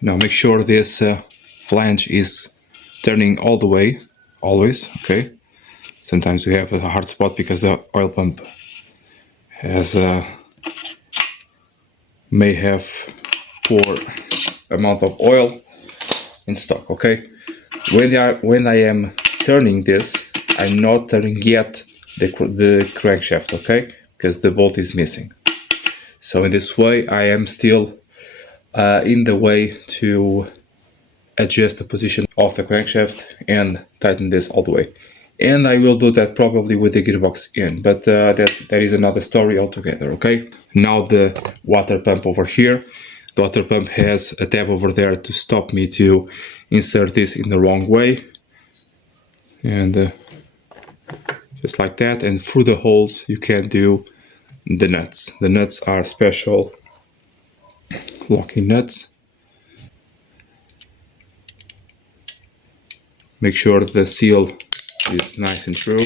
Now make sure this flange is turning all the way, always, okay? Sometimes we have a hard spot because the oil pump has may have poor amount of oil in stock, okay? When I am turning this, I'm not turning yet the crankshaft, okay? Because the bolt is missing. So in this way, I am still in the way to adjust the position of the crankshaft and tighten this all the way. And I will do that probably with the gearbox in, but that is another story altogether, okay? Now the water pump over here. The water pump has a tab over there to stop me to insert this in the wrong way. And just like that, and through the holes you can do the nuts. The nuts are special locking nuts. Make sure the seal is nice and true.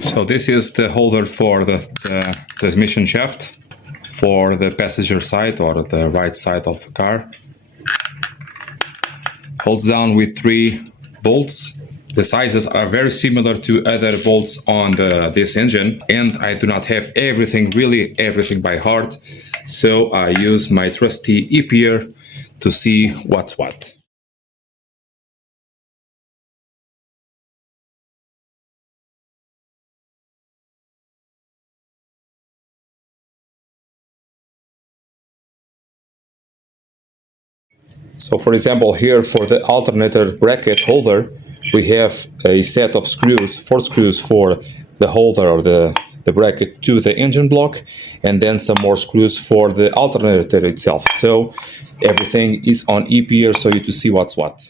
So this is the holder for the transmission shaft for the passenger side or the right side of the car. Holds down with 3 bolts. The sizes are very similar to other bolts on this engine, and I do not have really everything by heart, so I use my trusty e-peer to see what's what. So for example, here for the alternator bracket holder, we have a set of screws, 4 screws for the holder or the bracket to the engine block, and then some more screws for the alternator itself. So everything is on e-peer so you to see what's what.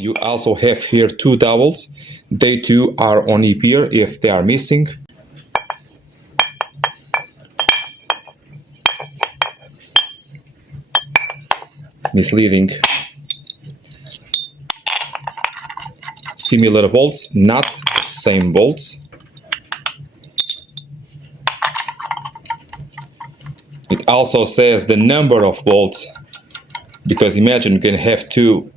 You also have here two dowels. They too are on E-pair if they are missing. Misleading. Similar bolts, not the same bolts. It also says the number of bolts, because imagine you can have two,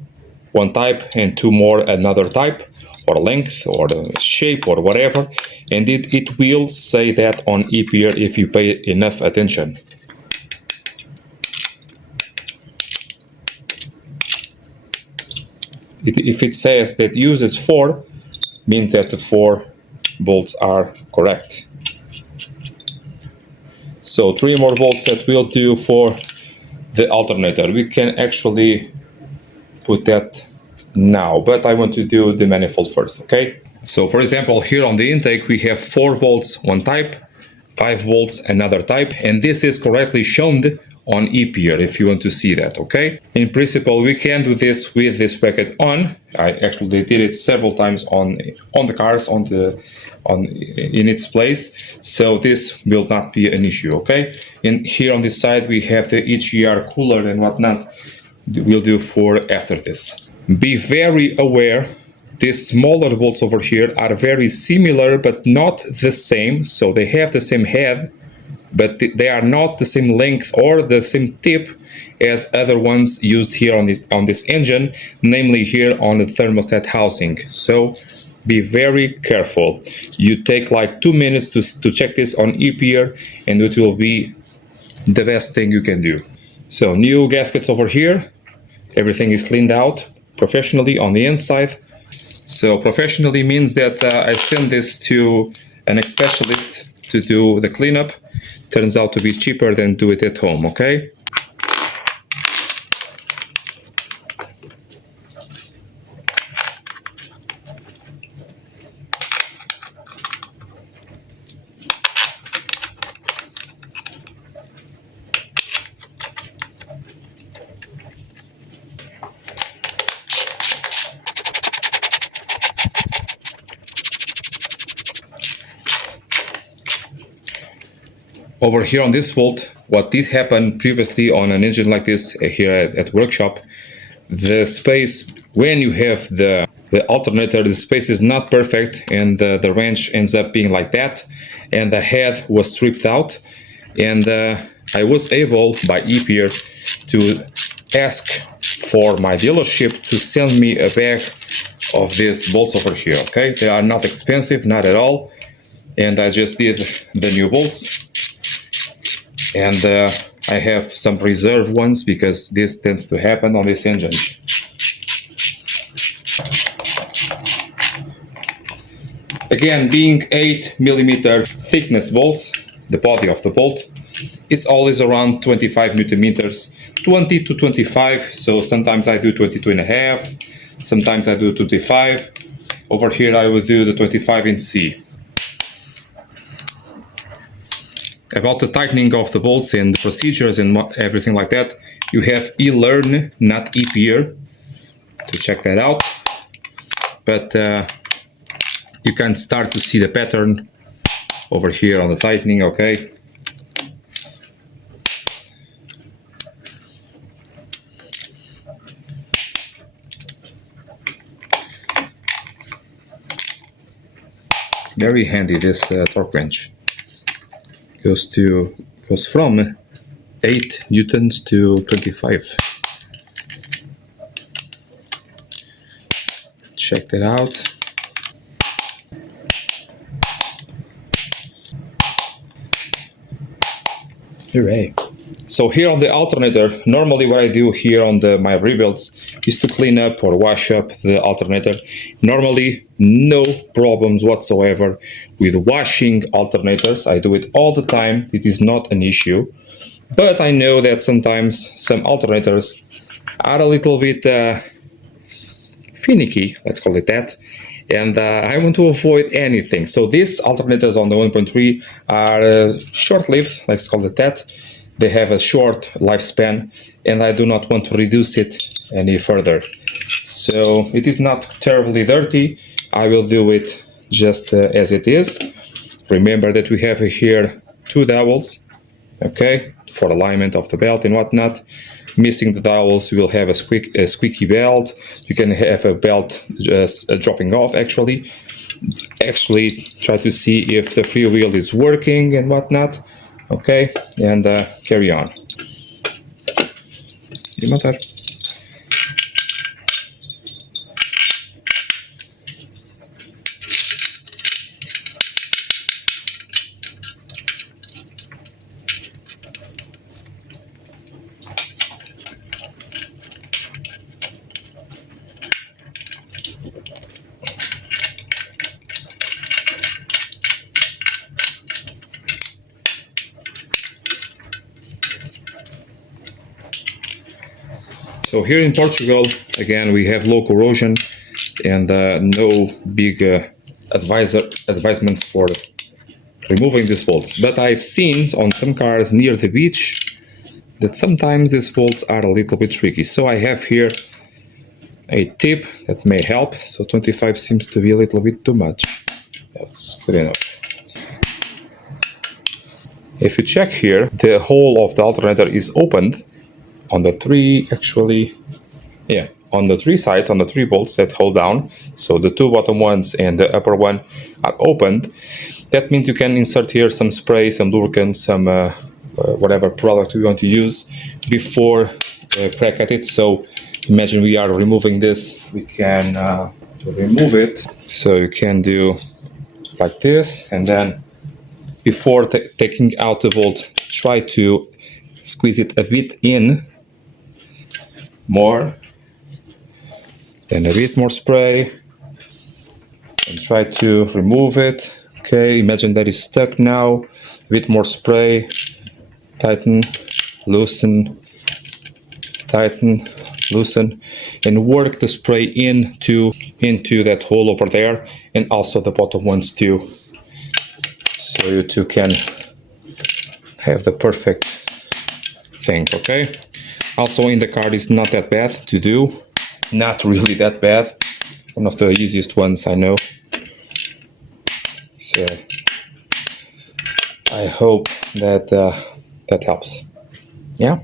one type and two more another type, or length, or the shape, or whatever, and it will say that on E-pair if you pay enough attention. If it says that uses 4, means that the 4 bolts are correct. So 3 more bolts that will do for the alternator. We can actually put that now, but I want to do the manifold first, okay? So for example, here on the intake we have 4 bolts one type, 5 bolts another type, and this is correctly shown on E-pair if you want to see that, okay? In principle, we can do this with this bracket on. I actually did it several times on the cars, in its place, so this will not be an issue, okay? And here on this side we have the HER cooler and whatnot. We'll do for after this. Be very aware, these smaller bolts over here are very similar but not the same, so they have the same head, but they are not the same length or the same tip as other ones used here on this engine, namely here on the thermostat housing. So be very careful. You take like 2 minutes to check this on E-pair, and it will be the best thing you can do. So new gaskets over here. Everything is cleaned out professionally on the inside. So professionally means that I send this to an ex-specialist to do the cleanup. Turns out to be cheaper than do it at home, okay? Over here on this bolt, what did happen previously on an engine like this here at workshop, the space, when you have the alternator, the space is not perfect, and the wrench ends up being like that, and the head was stripped out, and I was able by E-pair to ask for my dealership to send me a bag of these bolts over here, okay? They are not expensive, not at all, and I just did the new bolts. And I have some reserve ones because this tends to happen on this engine. Again, being 8mm thickness bolts, the body of the bolt is always around 25 Newton meters, 20 to 25. So sometimes I do 22.5, sometimes I do 25. Over here I will do the 25 in C. About the tightening of the bolts and the procedures and everything like that, you have eLearn, not E-pair, to check that out. But you can start to see the pattern over here on the tightening, okay? Very handy, this torque wrench. Goes from 8 newtons to 25. Check that out. Hooray. So here on the alternator, normally what I do here on my rebuilds is to clean up or wash up the alternator. Normally, no problems whatsoever with washing alternators. I do it all the time. It is not an issue. But I know that sometimes some alternators are a little bit finicky, let's call it that. And I want to avoid anything. So these alternators on the 1.3 are short-lived, let's call it that. They have a short lifespan, and I do not want to reduce it any further. So it is not terribly dirty. I will do it just as it is. Remember that we have here 2 dowels, okay, for alignment of the belt and whatnot. Missing the dowels, you will have a squeaky belt. You can have a belt just dropping off actually. Try to see if the freewheel is working and whatnot, okay, and carry on. So here in Portugal, again, we have low corrosion and no big advisements for removing these bolts. But I've seen on some cars near the beach that sometimes these bolts are a little bit tricky. So I have here a tip that may help. So 25 seems to be a little bit too much. That's good enough. If you check here, the hole of the alternator is opened on the 3, actually, yeah, on the 3 sides, on the 3 bolts that hold down. So the 2 bottom ones and the upper one are opened. That means you can insert here some spray, some lubricant, some whatever product we want to use before crack at it. So imagine we are removing this, we can remove it. So you can do like this, and then before taking out the bolt, try to squeeze it a bit in, more, then a bit more spray, and try to remove it. Okay, imagine that is stuck now. A bit more spray, tighten, loosen, tighten, loosen, and work the spray into that hole over there, and also the bottom ones too, so you two can have the perfect thing. Okay, also in the car is not that bad to do, not really that bad, one of the easiest ones I know. So I hope that that helps. Yeah.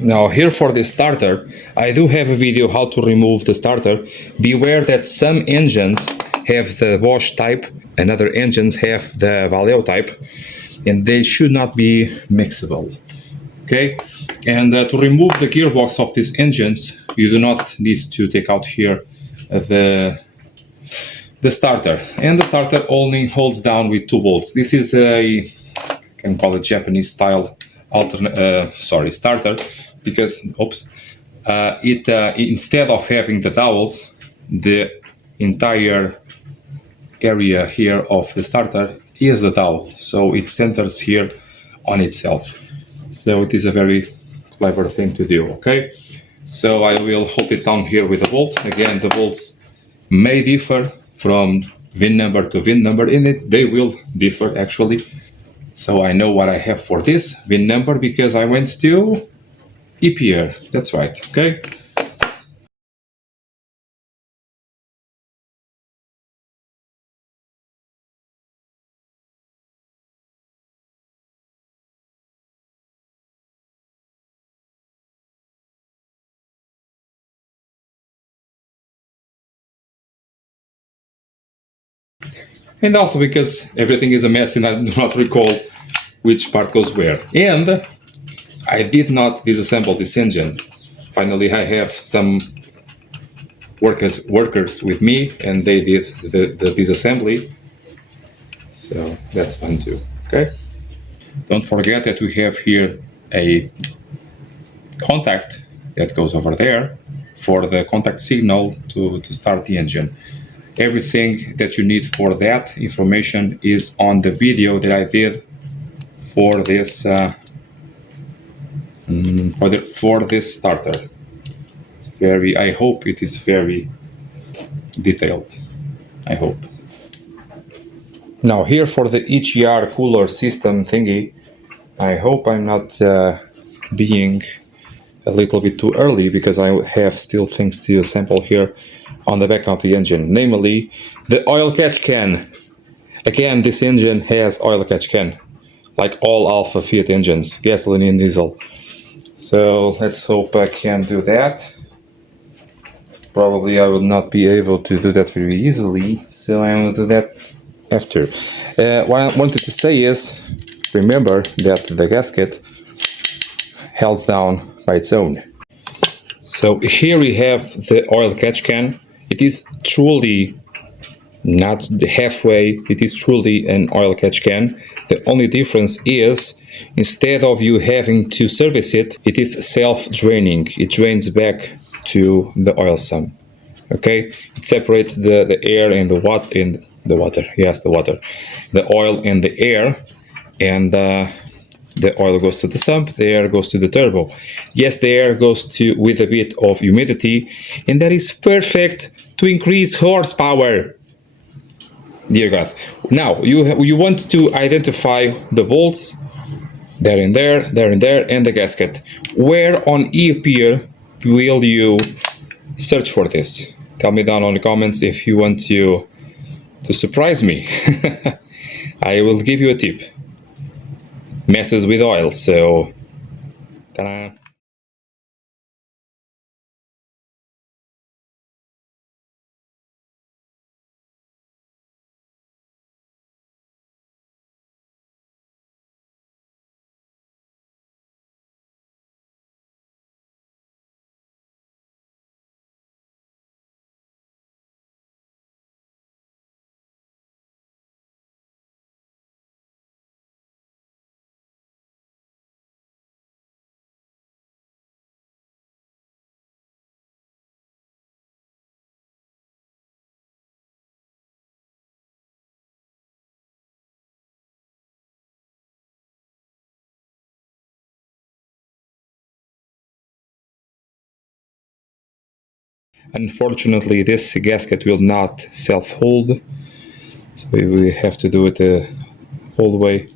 Now here for the starter, I do have a video how to remove the starter. Beware that some engines have the Bosch type and other engines have the Valeo type, and they should not be mixable. Okay, and to remove the gearbox of these engines, you do not need to take out here the starter, and the starter only holds down with 2 bolts. This is a, can call it Japanese style starter, because instead of having the dowels, the entire area here of the starter is the dowel, so it centers here on itself. So it is a very clever thing to do. Okay, so I will hold it down here with a bolt. Again, the bolts may differ from VIN number to VIN number, they will differ actually. So I know what I have for this VIN number because I went to EPR. That's right. Okay. And also because everything is a mess and I do not recall which part goes where. And I did not disassemble this engine. Finally, I have some workers with me and they did the disassembly. So that's fun too. Okay. Don't forget that we have here a contact that goes over there for the contact signal to start the engine. Everything that you need for that information is on the video that I did for this for this starter. I hope it is very detailed. I hope. Now here for the EGR cooler system thingy, I hope I'm not being a little bit too early because I have still things to sample here on the back of the engine, namely the oil catch can. Again, this engine has oil catch can, like all Alfa Fiat engines, gasoline and diesel. So let's hope I can do that. Probably I will not be able to do that very easily, so I will do that after. What I wanted to say is, remember that the gasket held down by its own. So here we have the oil catch can. It is truly not the halfway, it is truly an oil catch can. The only difference is, instead of you having to service it, it is self-draining. It drains back to the oil sump. Okay, it separates the air and the water. Yes, the water, the oil and the air, and the oil goes to the sump, the air goes to the turbo. Yes, the air goes to with a bit of humidity, and that is perfect to increase horsepower. Dear God. Now you want to identify the bolts there and there, there and there, and the gasket. Where on ePeer will you search for this? Tell me down on the comments if you want to surprise me. I will give you a tip. Messes with oil, so ta-da. Unfortunately, this gasket will not self-hold, so we have to do it the whole way.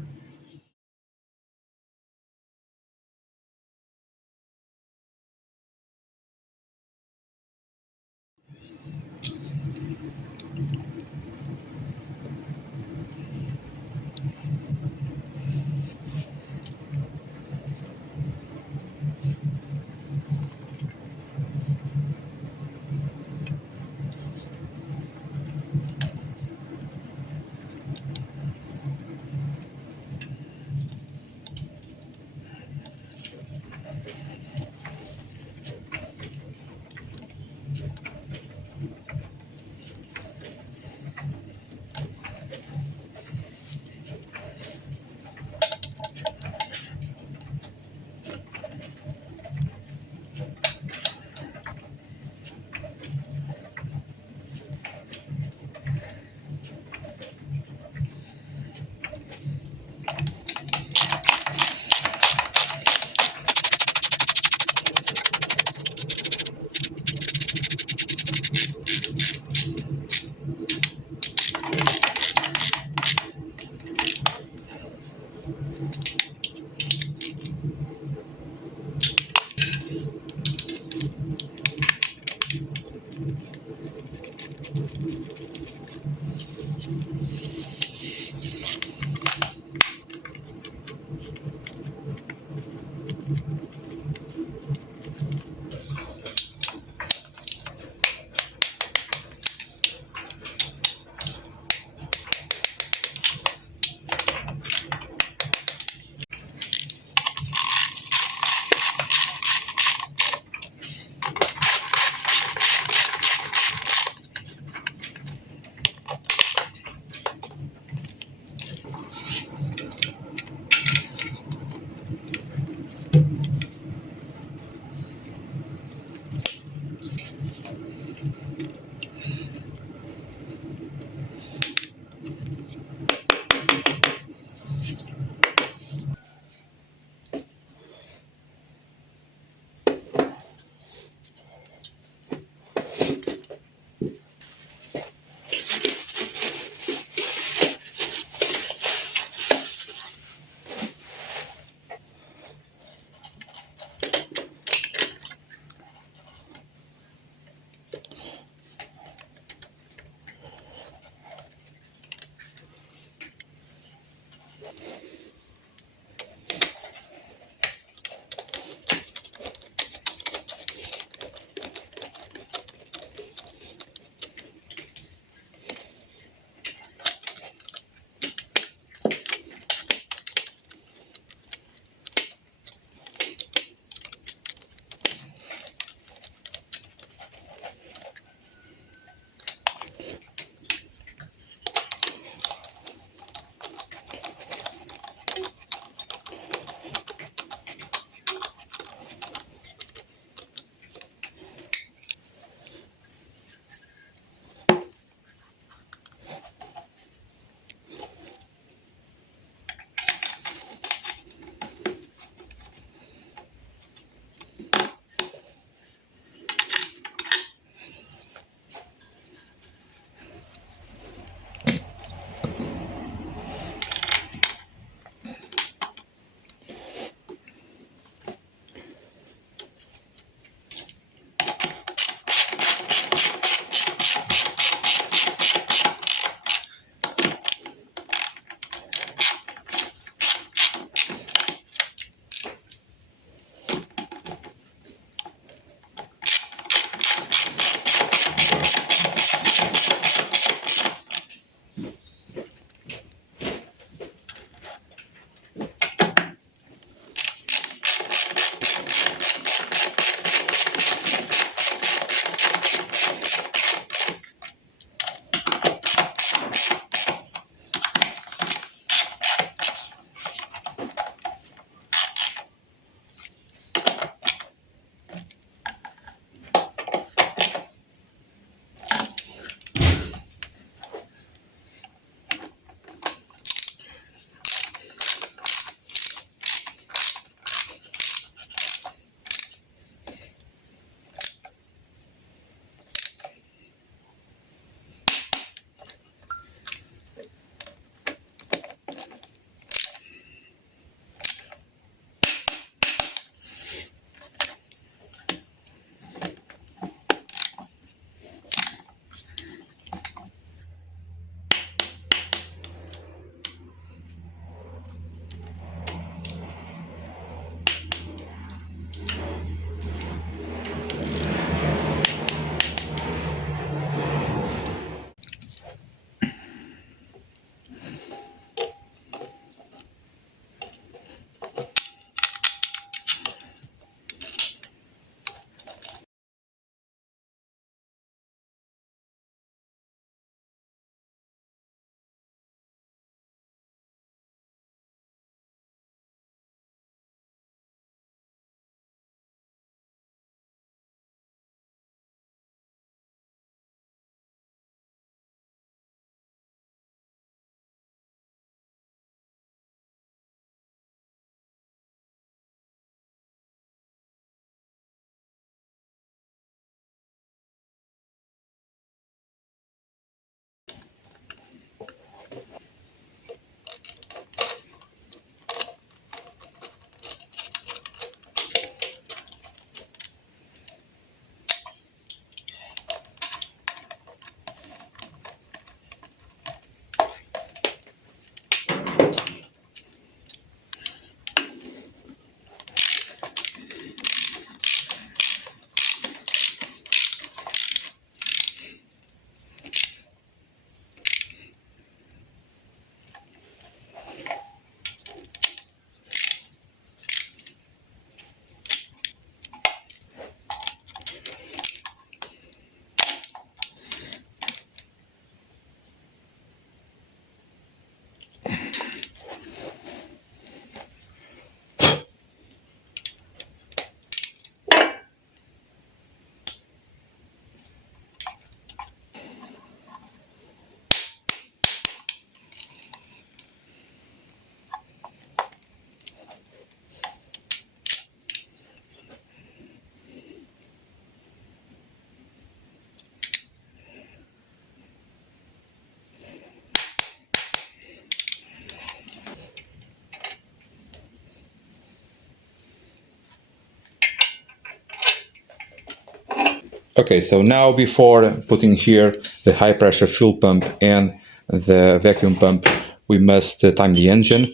Okay, so now before putting here the high pressure fuel pump and the vacuum pump, we must time the engine.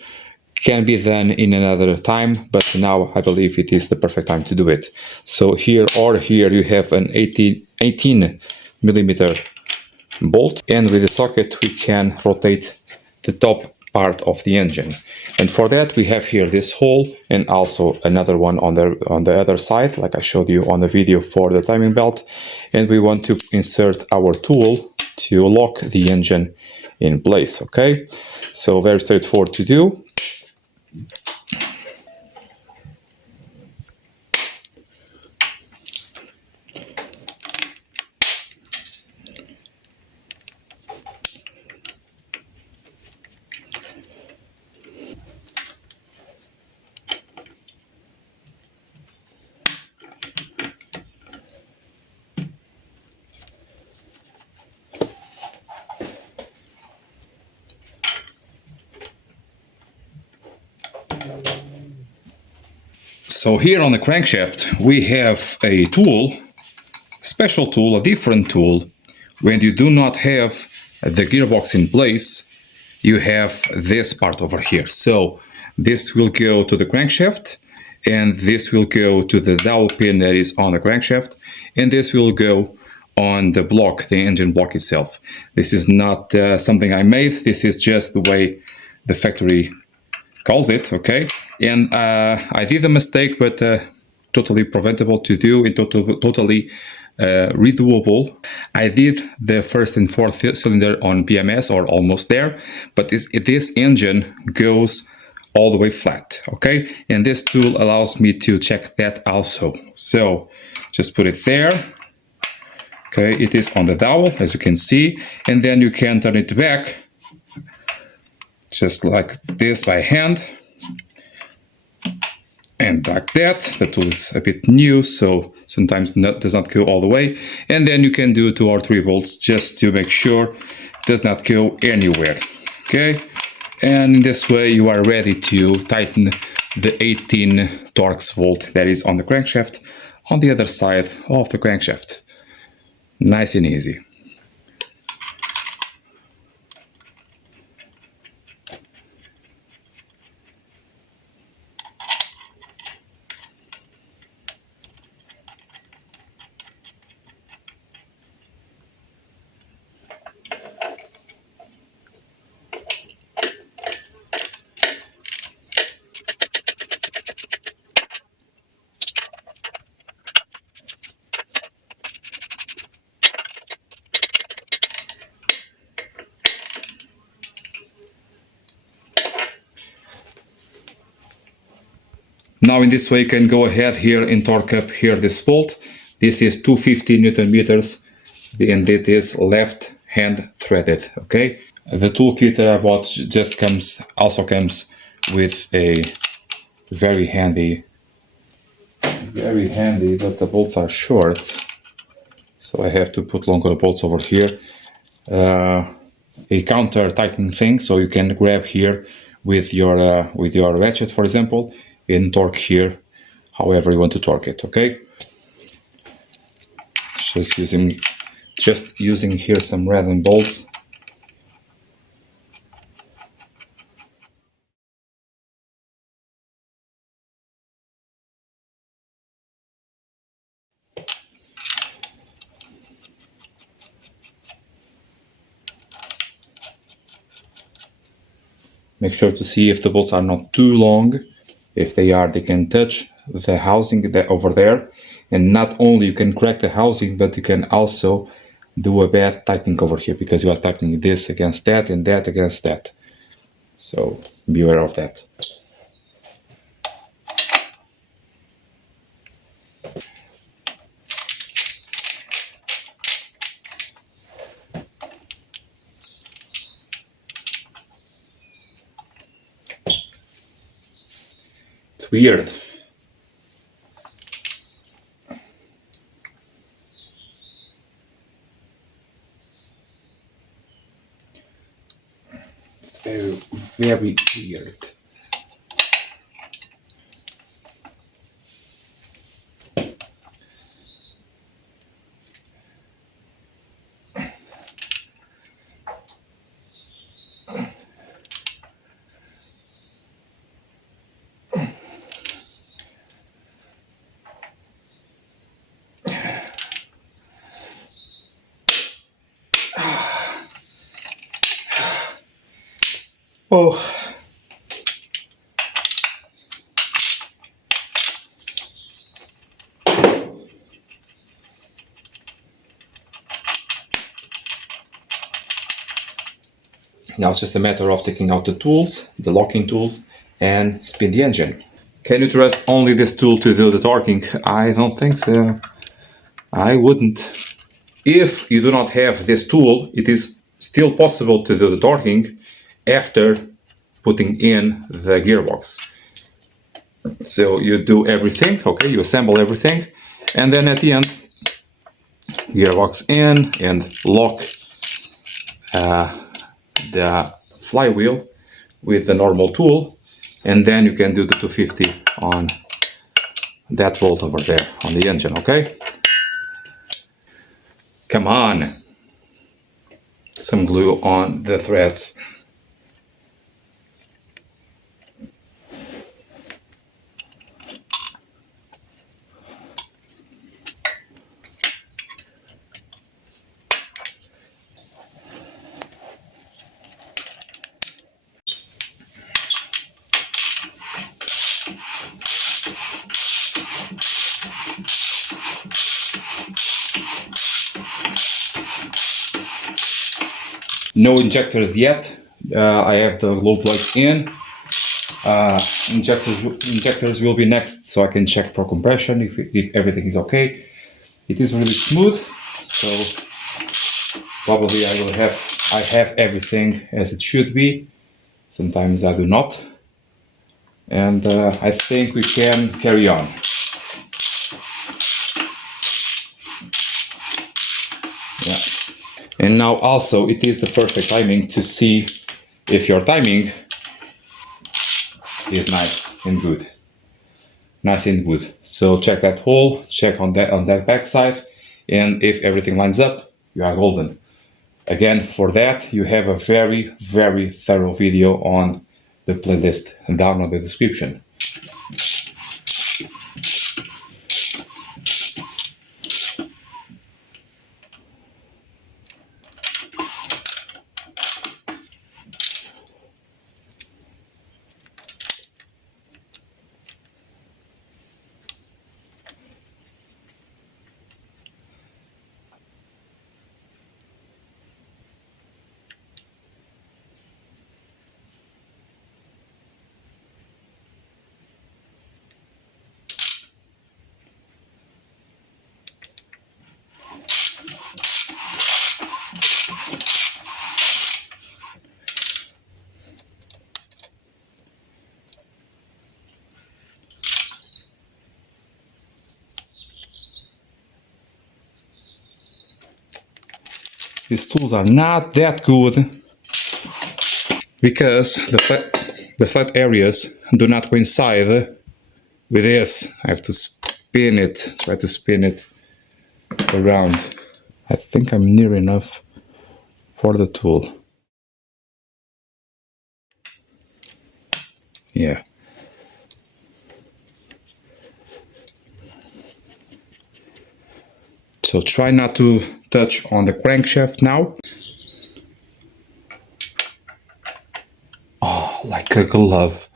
Can be done in another time, but now I believe it is the perfect time to do it. So here or here you have an 18 millimeter bolt, and with the socket we can rotate the top part of the engine. And for that we have here this hole and also another one on the other side, like I showed you on the video for the timing belt. And we want to insert our tool to lock the engine in place. Okay, so very straightforward to do. So here on the crankshaft we have a tool, special tool, a different tool. When you do not have the gearbox in place, you have this part over here. So this will go to the crankshaft, and this will go to the dowel pin that is on the crankshaft, and this will go on the block, the engine block itself. This is not something I made. This is just the way the factory calls it, okay? And I did a mistake, but totally preventable to do and totally redoable. I did the first and fourth cylinder on BMS, or almost there, but this engine goes all the way flat, okay? And this tool allows me to check that also. So just put it there. Okay, it is on the dowel, as you can see, and then you can turn it back just like this by hand, and like that. The tool is a bit new, so sometimes does not go all the way, and then you can do 2 or 3 volts just to make sure it does not go anywhere. Okay, and in this way you are ready to tighten the 18 Torx volt that is on the crankshaft on the other side of the crankshaft. Nice and easy. Now in this way you can go ahead here and torque up here this bolt. This is 250 Newton meters, and it is left hand threaded, okay? The toolkit that I bought just also comes with a very handy, but the bolts are short, so I have to put longer bolts over here. A counter tightening thing, so you can grab here with your ratchet, for example, and torque here however you want to torque it. Okay, just using here some random bolts. Make sure to see if the bolts are not too long. If they are, they can touch the housing over there. And not only you can crack the housing, but you can also do a bad tightening over here, because you are tightening this against that and that against that. So be aware of that. It's weird. It's very weird. Oh. Now it's just a matter of taking out the tools, the locking tools, and spin the engine. Can you trust only this tool to do the torquing? I don't think so. I wouldn't. If you do not have this tool, it is still possible to do the torquing after putting in the gearbox. So you do everything, okay, you assemble everything, and then at the end, gearbox in and lock the flywheel with the normal tool, and then you can do the 250 on that bolt over there on the engine, okay? Come on! Some glue on the threads. No injectors yet. I have the glow plugs in. Injectors will be next, so I can check for compression if everything is okay. It is really smooth, so probably I have everything as it should be. Sometimes I do not, and I think we can carry on. Yeah. And now also it is the perfect timing to see if your timing is nice and good. Nice and good. So check that hole, check on that back side, and if everything lines up, you are golden. Again, for that you have a very, very thorough video on the playlist and down in the description. These tools are not that good because the flat areas do not coincide with this. I have to spin it, try to spin it around. I think I'm near enough for the tool. Yeah. So try not to touch on the crankshaft now. Oh, like a glove.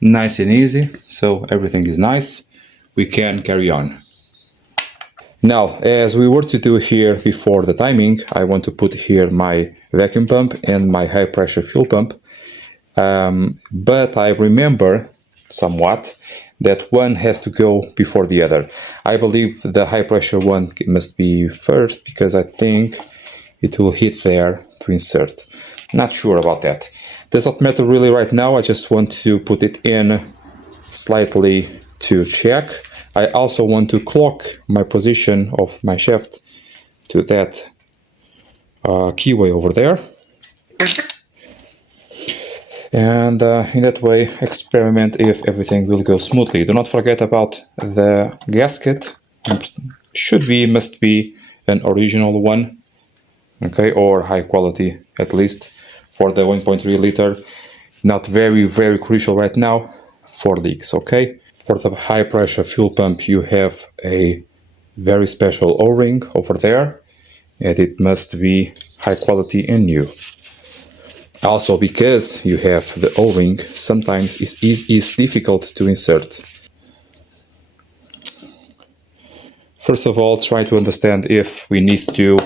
Nice and easy, so everything is nice. We can carry on. Now, as we were to do here before the timing, I want to put here my vacuum pump and my high pressure fuel pump. But I remember somewhat that one has to go before the other. I believe the high pressure one must be first because I think it will hit there to insert. Not sure about that. Does not matter really right now. I just want to put it in slightly to check. I also want to clock my position of my shaft to that keyway over there. And in that way experiment if everything will go smoothly. Do not forget about the gasket. Must be an original one, okay, or high quality at least for the 1.3 liter. Not very, very crucial right now for leaks, okay. For the high pressure fuel pump you have a very special O-ring over there, and it must be high quality and new. Also, because you have the O-ring, sometimes it's difficult to insert. First of all, try to understand if we need to...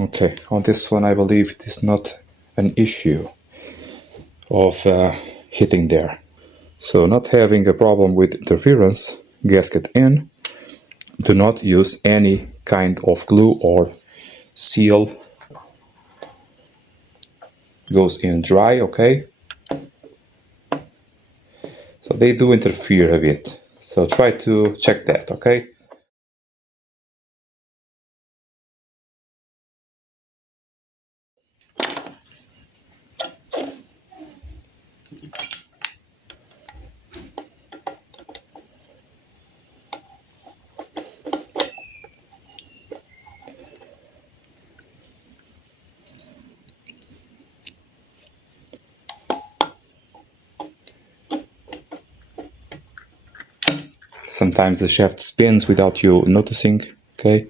Okay, on this one I believe it is not an issue of hitting there. So not having a problem with interference, gasket in, do not use any kind of glue or seal. Goes in dry, okay? So they do interfere a bit. So try to check that, okay? Sometimes the shaft spins without you noticing, okay?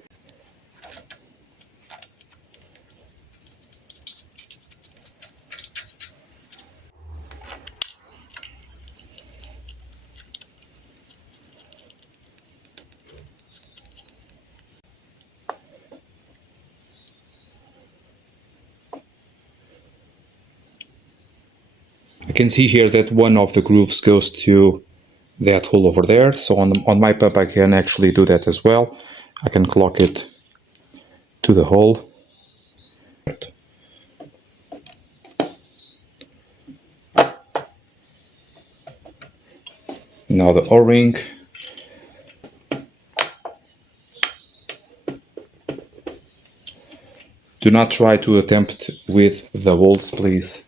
I can see here that one of the grooves goes to that hole over there. So on my pump I can actually do that as well. I can clock it to the hole. Now the O-ring. Do not try to attempt with the bolts, please.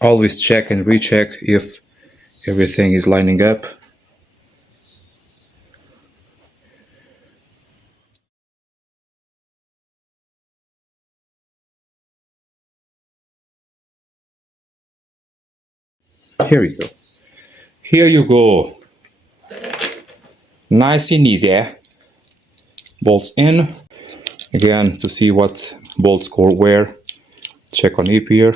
Always check and recheck if everything is lining up. Here we go. Here you go. Nice and easy, eh? Bolts in. Again, to see what bolts go where, check on hip here.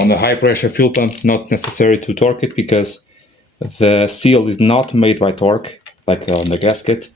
On the high pressure fuel pump, not necessary to torque it because the seal is not made by torque, like on the gasket.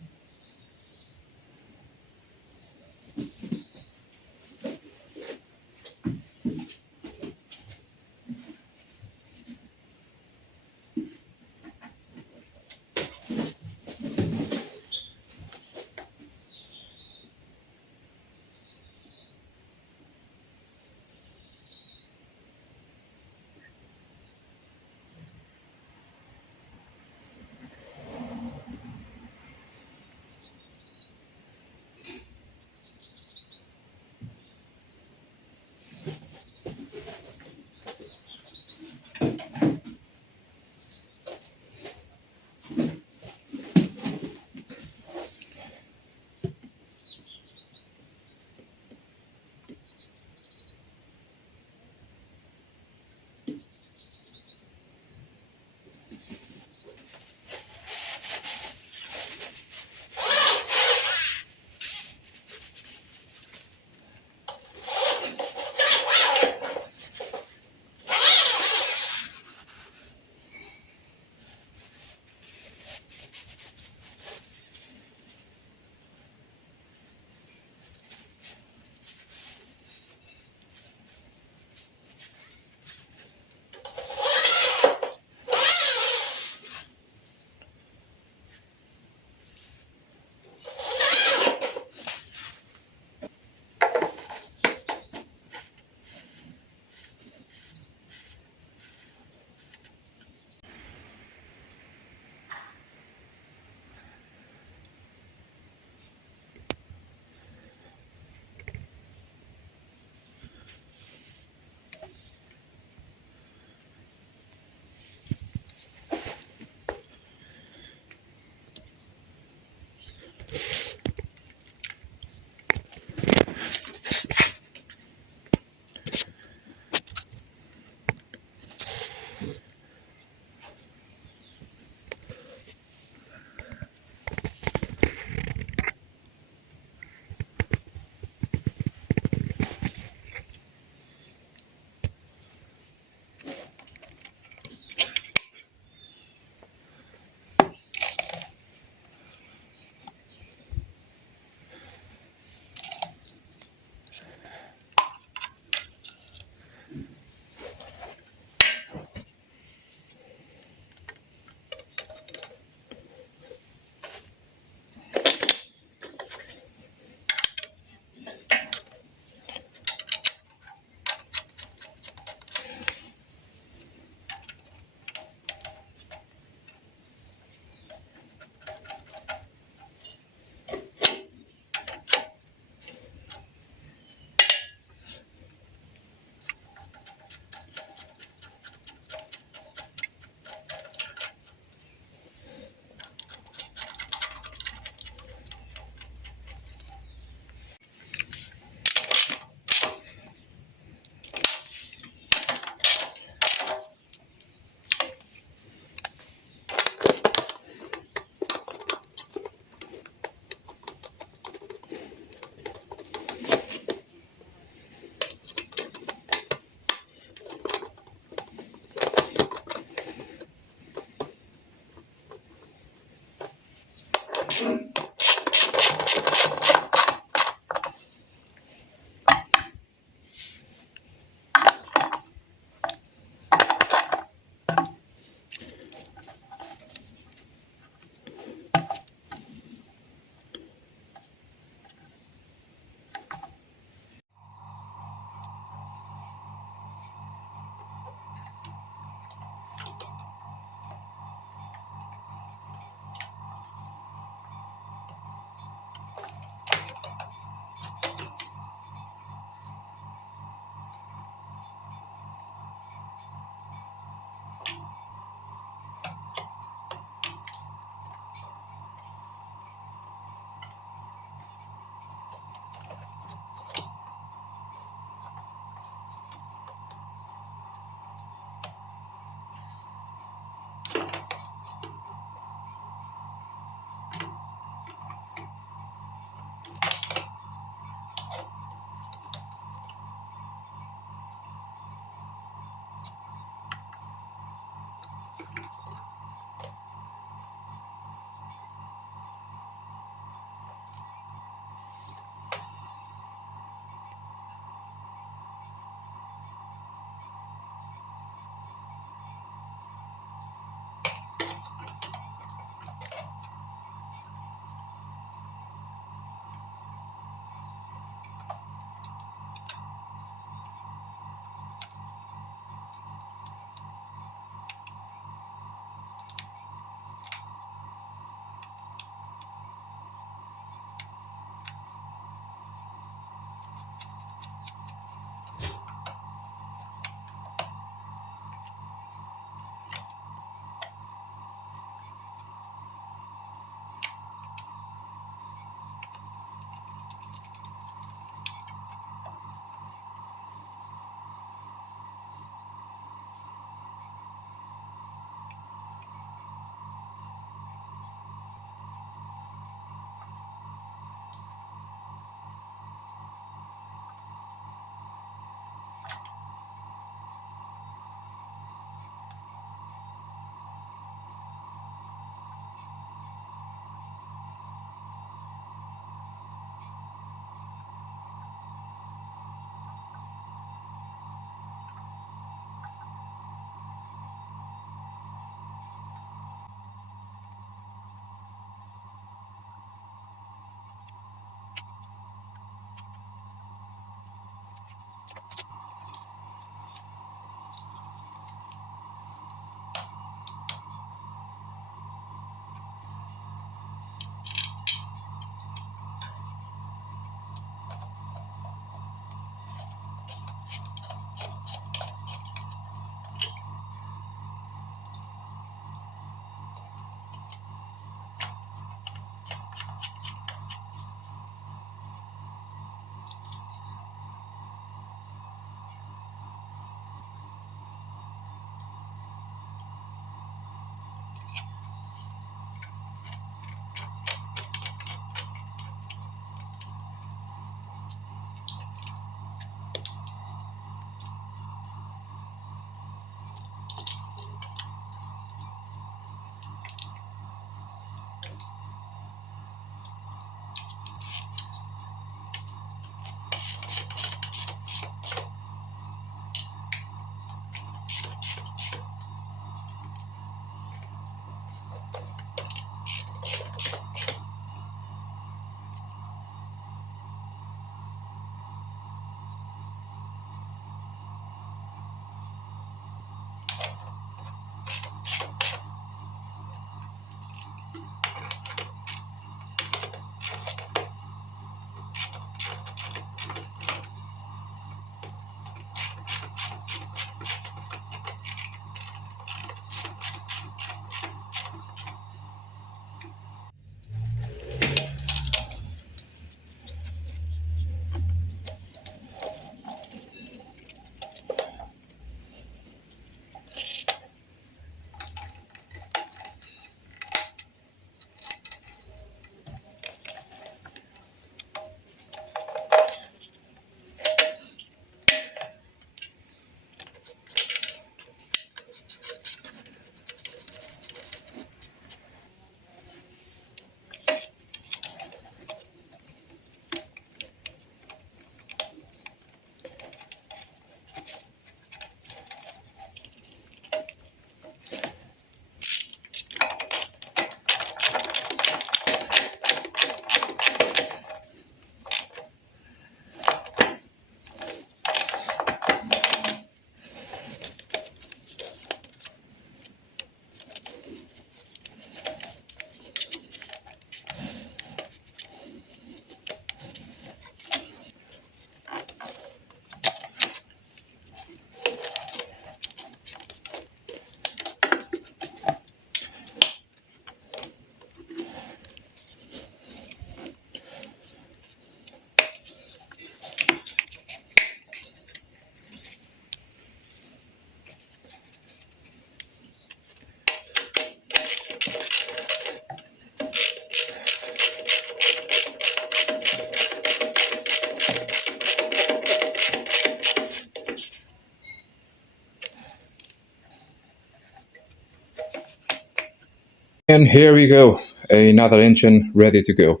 And here we go, another engine ready to go.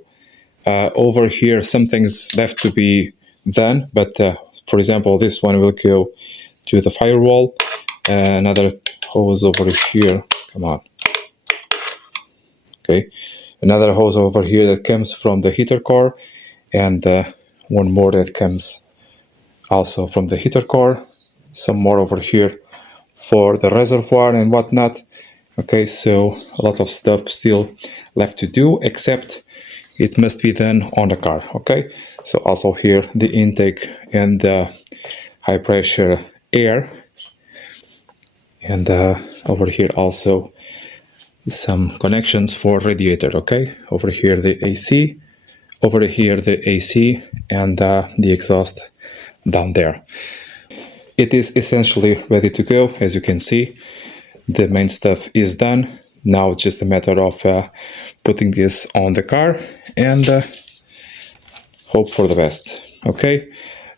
Over here, some things left to be done, but for example, this one will go to the firewall. Another hose over here, come on. Okay, another hose over here that comes from the heater core, and one more that comes also from the heater core. Some more over here for the reservoir and whatnot. Okay, so a lot of stuff still left to do, except it must be done on the car. Okay, so also here the intake and the high pressure air, and over here also some connections for radiator. Okay, over here the AC, over here the AC, and the exhaust down there. It is essentially ready to go. As you can see, the main stuff is done. Now it's just a matter of putting this on the car and hope for the best. Okay,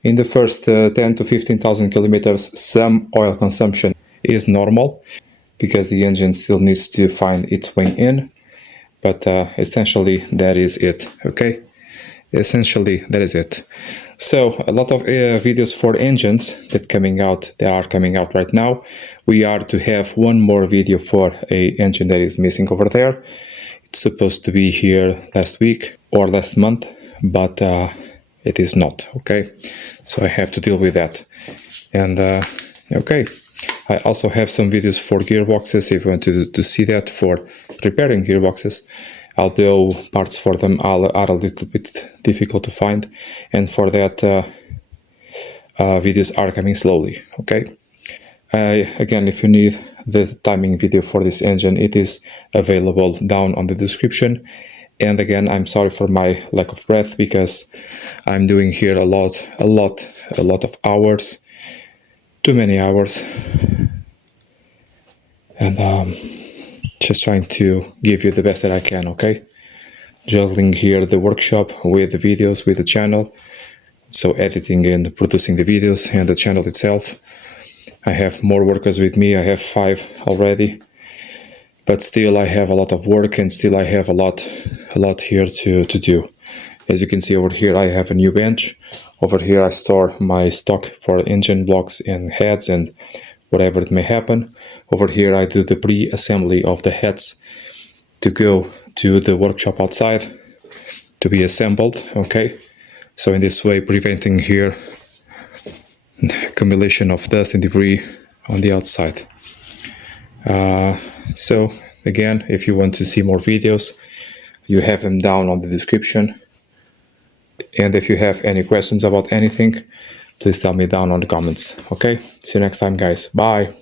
in the first 10 to 15,000 kilometers, some oil consumption is normal because the engine still needs to find its way in, but essentially that is it. Okay, essentially that is it. So a lot of videos for engines that are coming out right now. We are to have one more video for a engine that is missing over there. It's supposed to be here last week or last month, but it is not. Okay, so I have to deal with that. And okay, I also have some videos for gearboxes if you want to see that, for repairing gearboxes, although parts for them are a little bit difficult to find, and for that videos are coming slowly. Okay, again, if you need the timing video for this engine, it is available down on the description. And again, I'm sorry for my lack of breath because I'm doing here a lot of hours, too many hours, and just trying to give you the best that I can. Okay, juggling here the workshop with the videos, with the channel, so editing and producing the videos and the channel itself. I have more workers with me. I have 5 already, but still I have a lot of work, and still I have a lot here to do. As you can see over here, I have a new bench. Over here I store my stock for engine blocks and heads and whatever it may happen. Over here I do the pre-assembly of the heads to go to the workshop outside to be assembled. Okay, so in this way, preventing here accumulation of dust and debris on the outside. So again, if you want to see more videos, you have them down on the description. And if you have any questions about anything, please tell me down on the comments. Okay, see you next time, guys. Bye.